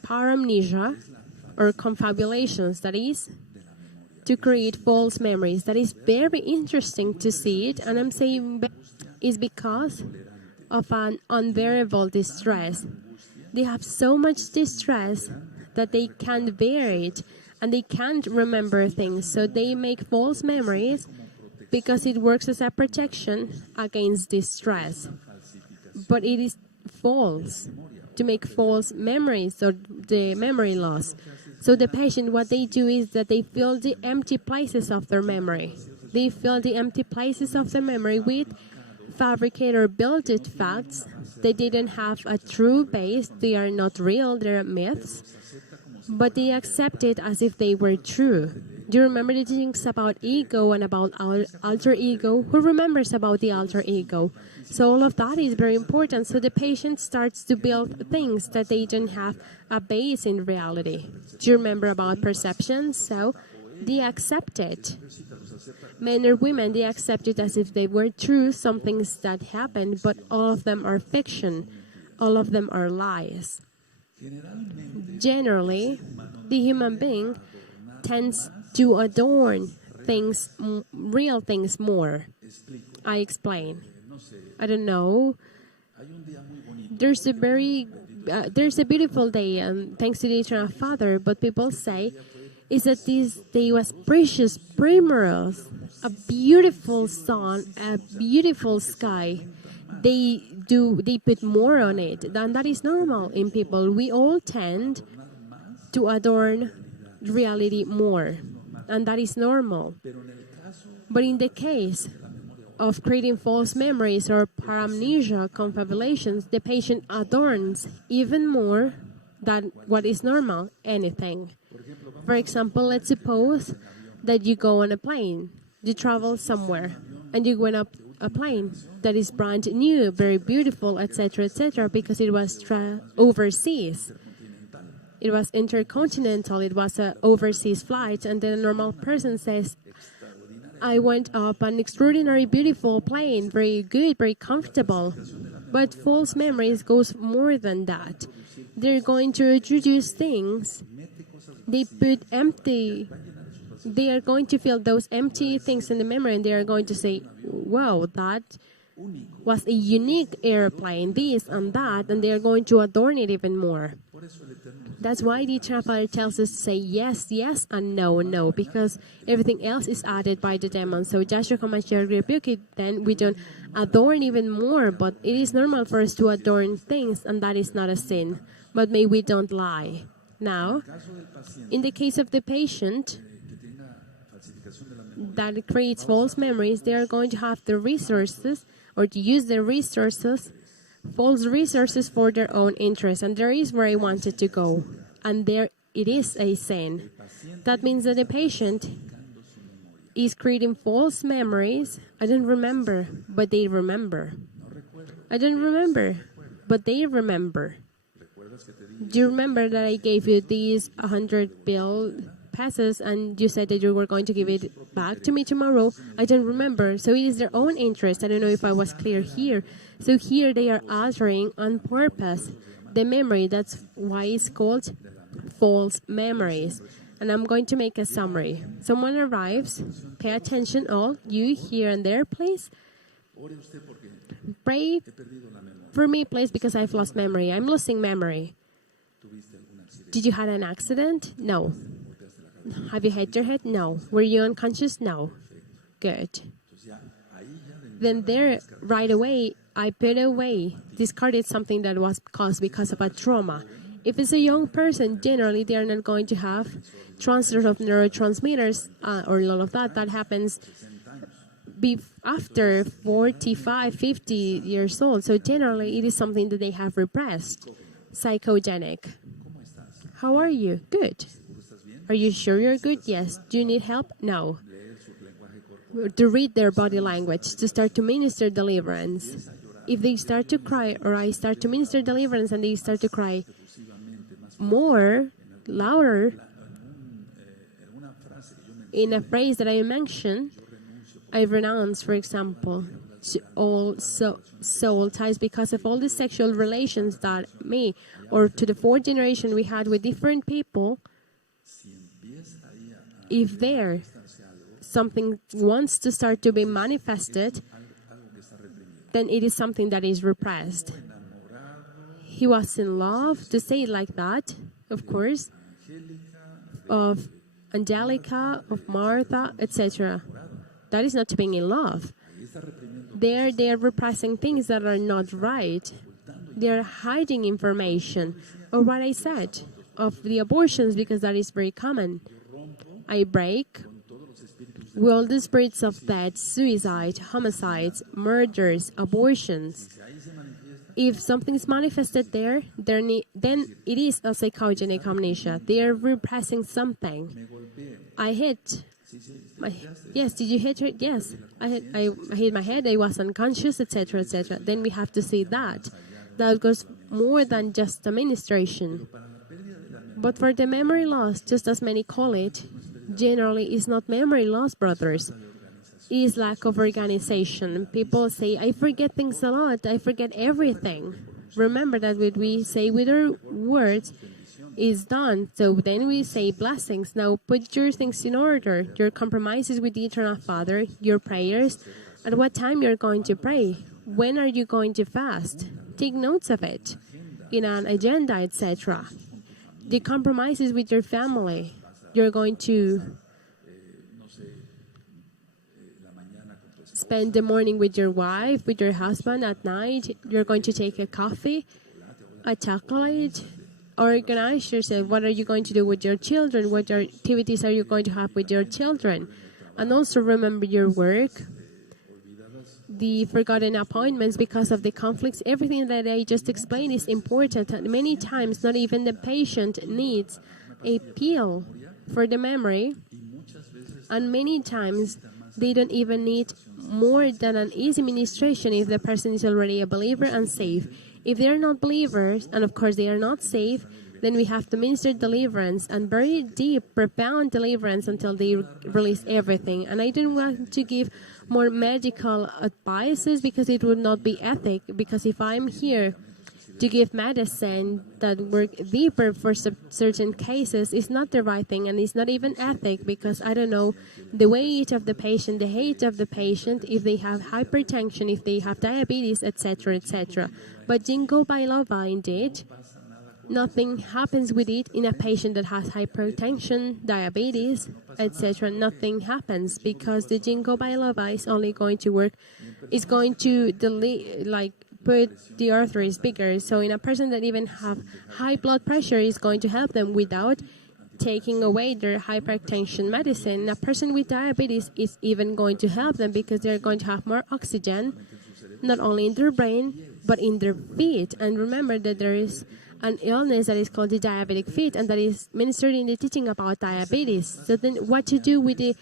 Paramnesia, or confabulations, that is to create false memories. That is very interesting to see it. And I'm saying is because of an unbearable distress. They have so much distress that they can't bear it. And they can't remember things, so they make false memories because it works as a protection against distress. But it is false to make false memories or the memory loss. So the patient, what they do is that they fill the empty places of their memory. They fill the empty places of their memory with fabricate or built facts. They didn't have a true base. They are not real. They're myths. But they accept it as if they were true. Do you remember the things about ego and about alter ego? Who remembers about the alter ego? So all of that is very important. So the patient starts to build things that they don't have a base in reality. Do you remember about perceptions? So they accept it. Men or women, they accept it as if they were true, some things that happened, but all of them are fiction. All of them are lies. Generally, the human being tends to adorn things, real things more. I explain. I don't know. There's a beautiful day, thanks to the Eternal Father, but people say is that this day was precious, primrose, a beautiful sun, a beautiful sky. They put more on it, and that is normal in people. We all tend to adorn reality more, and that is normal. But in the case of creating false memories or paramnesia, confabulations, the patient adorns even more than what is normal, anything. For example, let's suppose that you go on a plane, you travel somewhere, and you went up a plane that is brand new, very beautiful, etc., because it was overseas. It was intercontinental, it was an overseas flight, and then a normal person says, I went up an extraordinary, beautiful plane, very good, very comfortable. But false memories goes more than that. They're going to introduce things. They are going to fill those empty things in the memory, and they are going to say, wow, that was a unique airplane, this and that, and they are going to adorn it even more. That's why the Eternal Father tells us to say yes, yes, and no, no, because everything else is added by the demon. So Joshua commands you to rebuke it, then we don't adorn even more, but it is normal for us to adorn things, and that is not a sin. But may we don't lie. Now, in the case of the patient that creates false memories, they are going to have the resources, or to use the resources, false resources for their own interest. And there is where I wanted to go. And there it is a sin. That means that the patient is creating false memories. I don't remember, but they remember. I don't remember, but they remember. Do you remember that I gave you these 100 pesos and you said that you were going to give it back to me tomorrow? I don't remember. So it is their own interest. I don't know if I was clear here. So here they are altering on purpose the memory. That's why it's called false memories. And I'm going to make a summary. Someone arrives. Pay attention all. You here and there, please. Pray for me, please, because I've lost memory. I'm losing memory. Did you have an accident? No. Have you hit your head? No. Were you unconscious? No. Good. Then there, right away, I put away, discarded something that was caused because of a trauma. If it's a young person, generally they are not going to have transfers of neurotransmitters or all of that. That happens after 45, 50 years old. So generally, it is something that they have repressed. Psychogenic. How are you? Good. Are you sure you're good? Yes. Do you need help? No. To read their body language, to start to minister deliverance. If they start to cry, or I start to minister deliverance and they start to cry more, louder, in a phrase that I mentioned, I renounce, for example, to all soul ties because of all the sexual relations that me, or to the fourth generation we had with different people. If there something wants to start to be manifested, then it is something that is repressed. He was in love, to say it like that, of course, of Angelica, of Martha, etc. That is not being in love. They are repressing things that are not right. They are hiding information. Or what I said of the abortions, because that is very common. I break Will the spirits of death, suicide, homicides, murders, abortions, if something is manifested there, then it is a psychogenic amnesia. They are repressing something. I hit. Yes, did you hit it? Yes, I hit my head. I was unconscious, etc., etc. Then we have to see that. That goes more than just administration. But for the memory loss, just as many call it, generally is not memory loss, brothers. It is lack of organization. People say, I forget things a lot. I forget everything. Remember that what we say with our words is done. So then we say blessings. Now put your things in order. Your compromises with the Eternal Father, your prayers, at what time you're going to pray. When are you going to fast? Take notes of it in an agenda, etc. The compromises with your family. You're going to spend the morning with your wife, with your husband at night. You're going to take a coffee, a chocolate. Organize yourself. What are you going to do with your children? What activities are you going to have with your children? And also remember your work, the forgotten appointments because of the conflicts. Everything that I just explained is important. And many times, not even the patient needs a pill for the memory. And many times, they don't even need more than an easy ministration if the person is already a believer and safe. If they are not believers, and of course they are not safe, then we have to minister deliverance and very deep, profound deliverance until they release everything. And I don't want to give more medical advices because it would not be ethic. Because if I'm here to give medicine that work deeper for certain cases, it's not the right thing, and it's not even ethic because I don't know the weight of the patient, the height of the patient, if they have hypertension, if they have diabetes, etc., etc. But ginkgo biloba, indeed, nothing happens with it in a patient that has hypertension, diabetes, etc. Nothing happens because the ginkgo biloba is only going to work, it's going to put the arteries bigger. So in a person that even have high blood pressure, is going to help them without taking away their hypertension medicine. A person with diabetes is even going to help them because they're going to have more oxygen, not only in their brain, but in their feet. And remember that there is an illness that is called the diabetic feet, and that is ministered in the teaching about diabetes. So then what to do with the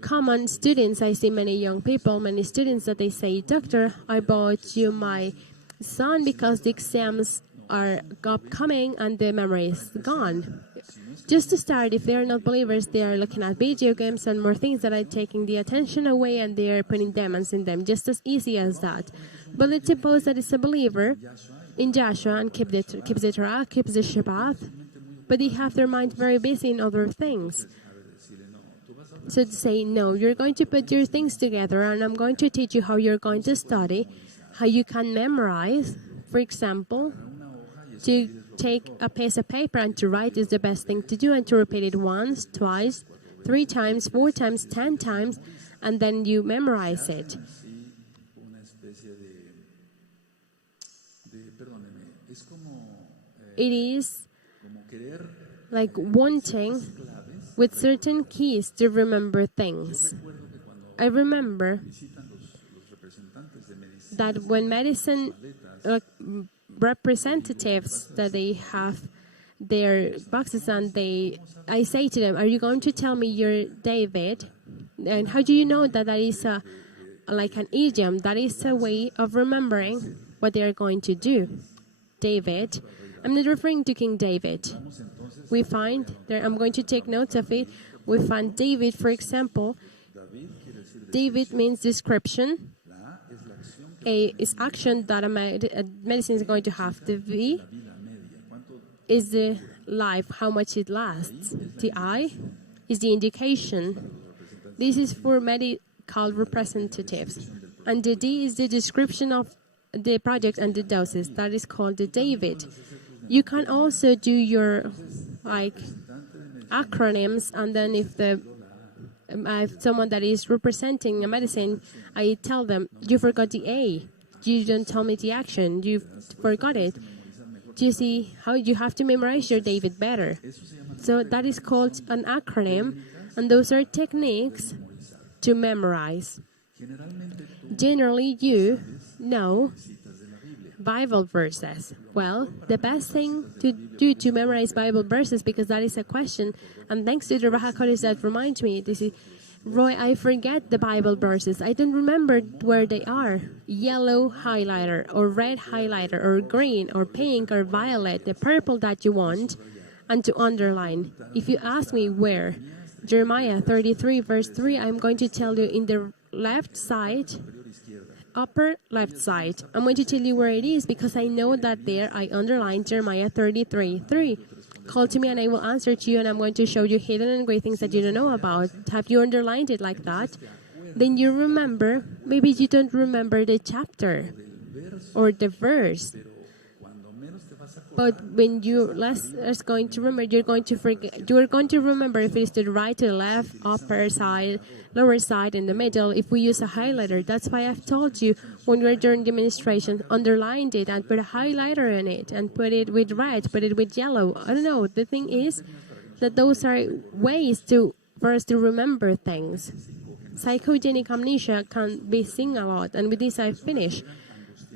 common students? I see many young people, many students that they say, Doctor, I bought you my son because the exams are upcoming and the memory is gone. Just to start, if they are not believers, they are looking at video games and more things that are taking the attention away, and they are putting demons in them, just as easy as that. But let's suppose that it's a believer in Joshua and keeps the Torah, keeps the Shabbat, but they have their mind very busy in other things. So to say, no, you're going to put your things together, and I'm going to teach you how you're going to study, how you can memorize. For example, to take a piece of paper and to write is the best thing to do, and to repeat it once, twice, 3 times, 4 times, 10 times, and then you memorize it. It is like wanting with certain keys to remember things. I remember that when medicine representatives that they have their boxes, and I say to them, are you going to tell me you're David? And how do you know that that is like an idiom? That is a way of remembering what they are going to do. David. I'm not referring to King David. We find there, I'm going to take notes of it. We find David, for example. David means description. A is action that a medicine is going to have. The V is the life, how much it lasts. The I is the indication. This is for medical representatives. And the D is the description of the project and the doses. That is called the David. You can also do your acronyms, and then if someone that is representing a medicine, I tell them, you forgot the A. You don't tell me the action. You forgot it. Do you see how you have to memorize your David better? So that is called an acronym, and those are techniques to memorize. Generally, you know Bible verses. Well, the best thing to do to memorize Bible verses, because that is a question, and thanks to the Raha College that reminds me, this is, Roy, I forget the Bible verses. I don't remember where they are. Yellow highlighter, or red highlighter, or green, or pink, or violet, the purple that you want, and to underline. If you ask me where, Jeremiah 33 verse 3, I'm going to tell you in the left side, upper left side. I'm going to tell you where it is because I know that there I underlined Jeremiah 33:3. Call to me and I will answer to you, and I'm going to show you hidden and great things that you don't know about. Have you underlined it like that? Then you remember. Maybe you don't remember the chapter or the verse. But when you less is going to remember, you're going to forget. You're going to remember if it's to the right, to the left, upper side, lower side, in the middle. If we use a highlighter, that's why I've told you when we're during demonstration, underline it and put a highlighter in it and put it with red, put it with yellow. I don't know. The thing is that those are ways for us to remember things. Psychogenic amnesia can be seen a lot, and with this I finish.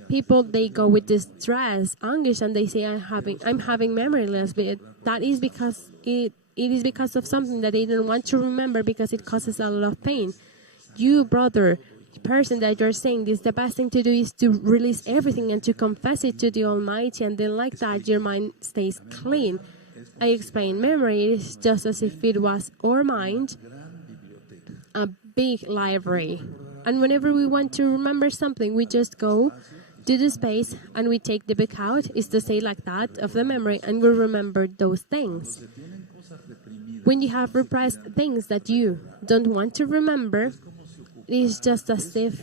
People, they go with distress, anguish, and they say, I'm having memory loss. But that is because it is because of something that they don't want to remember because it causes a lot of pain. You, brother, person that you're saying this, the best thing to do is to release everything and to confess it to the Almighty, and then like that your mind stays clean. I explain memory is just as if it was our mind, a big library. And whenever we want to remember something, we just go to the space and we take the book out, is to say like that, of the memory, and we remember those things. When you have repressed things that you don't want to remember, it is just as if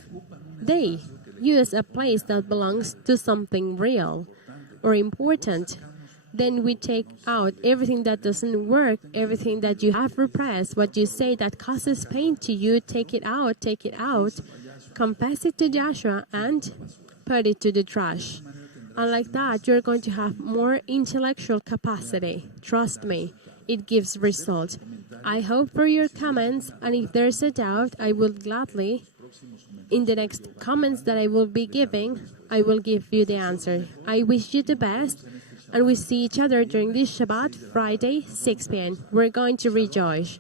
they use a place that belongs to something real or important. Then we take out everything that doesn't work, everything that you have repressed, what you say that causes pain to you, take it out, confess it to Joshua, and put it to the trash. And like that, you're going to have more intellectual capacity. Trust me, it gives results. I hope for your comments, and if there's a doubt, I will gladly, in the next comments that I will be giving, I will give you the answer. I wish you the best, and we see each other during this Shabbat, Friday, 6 p.m. We're going to rejoice.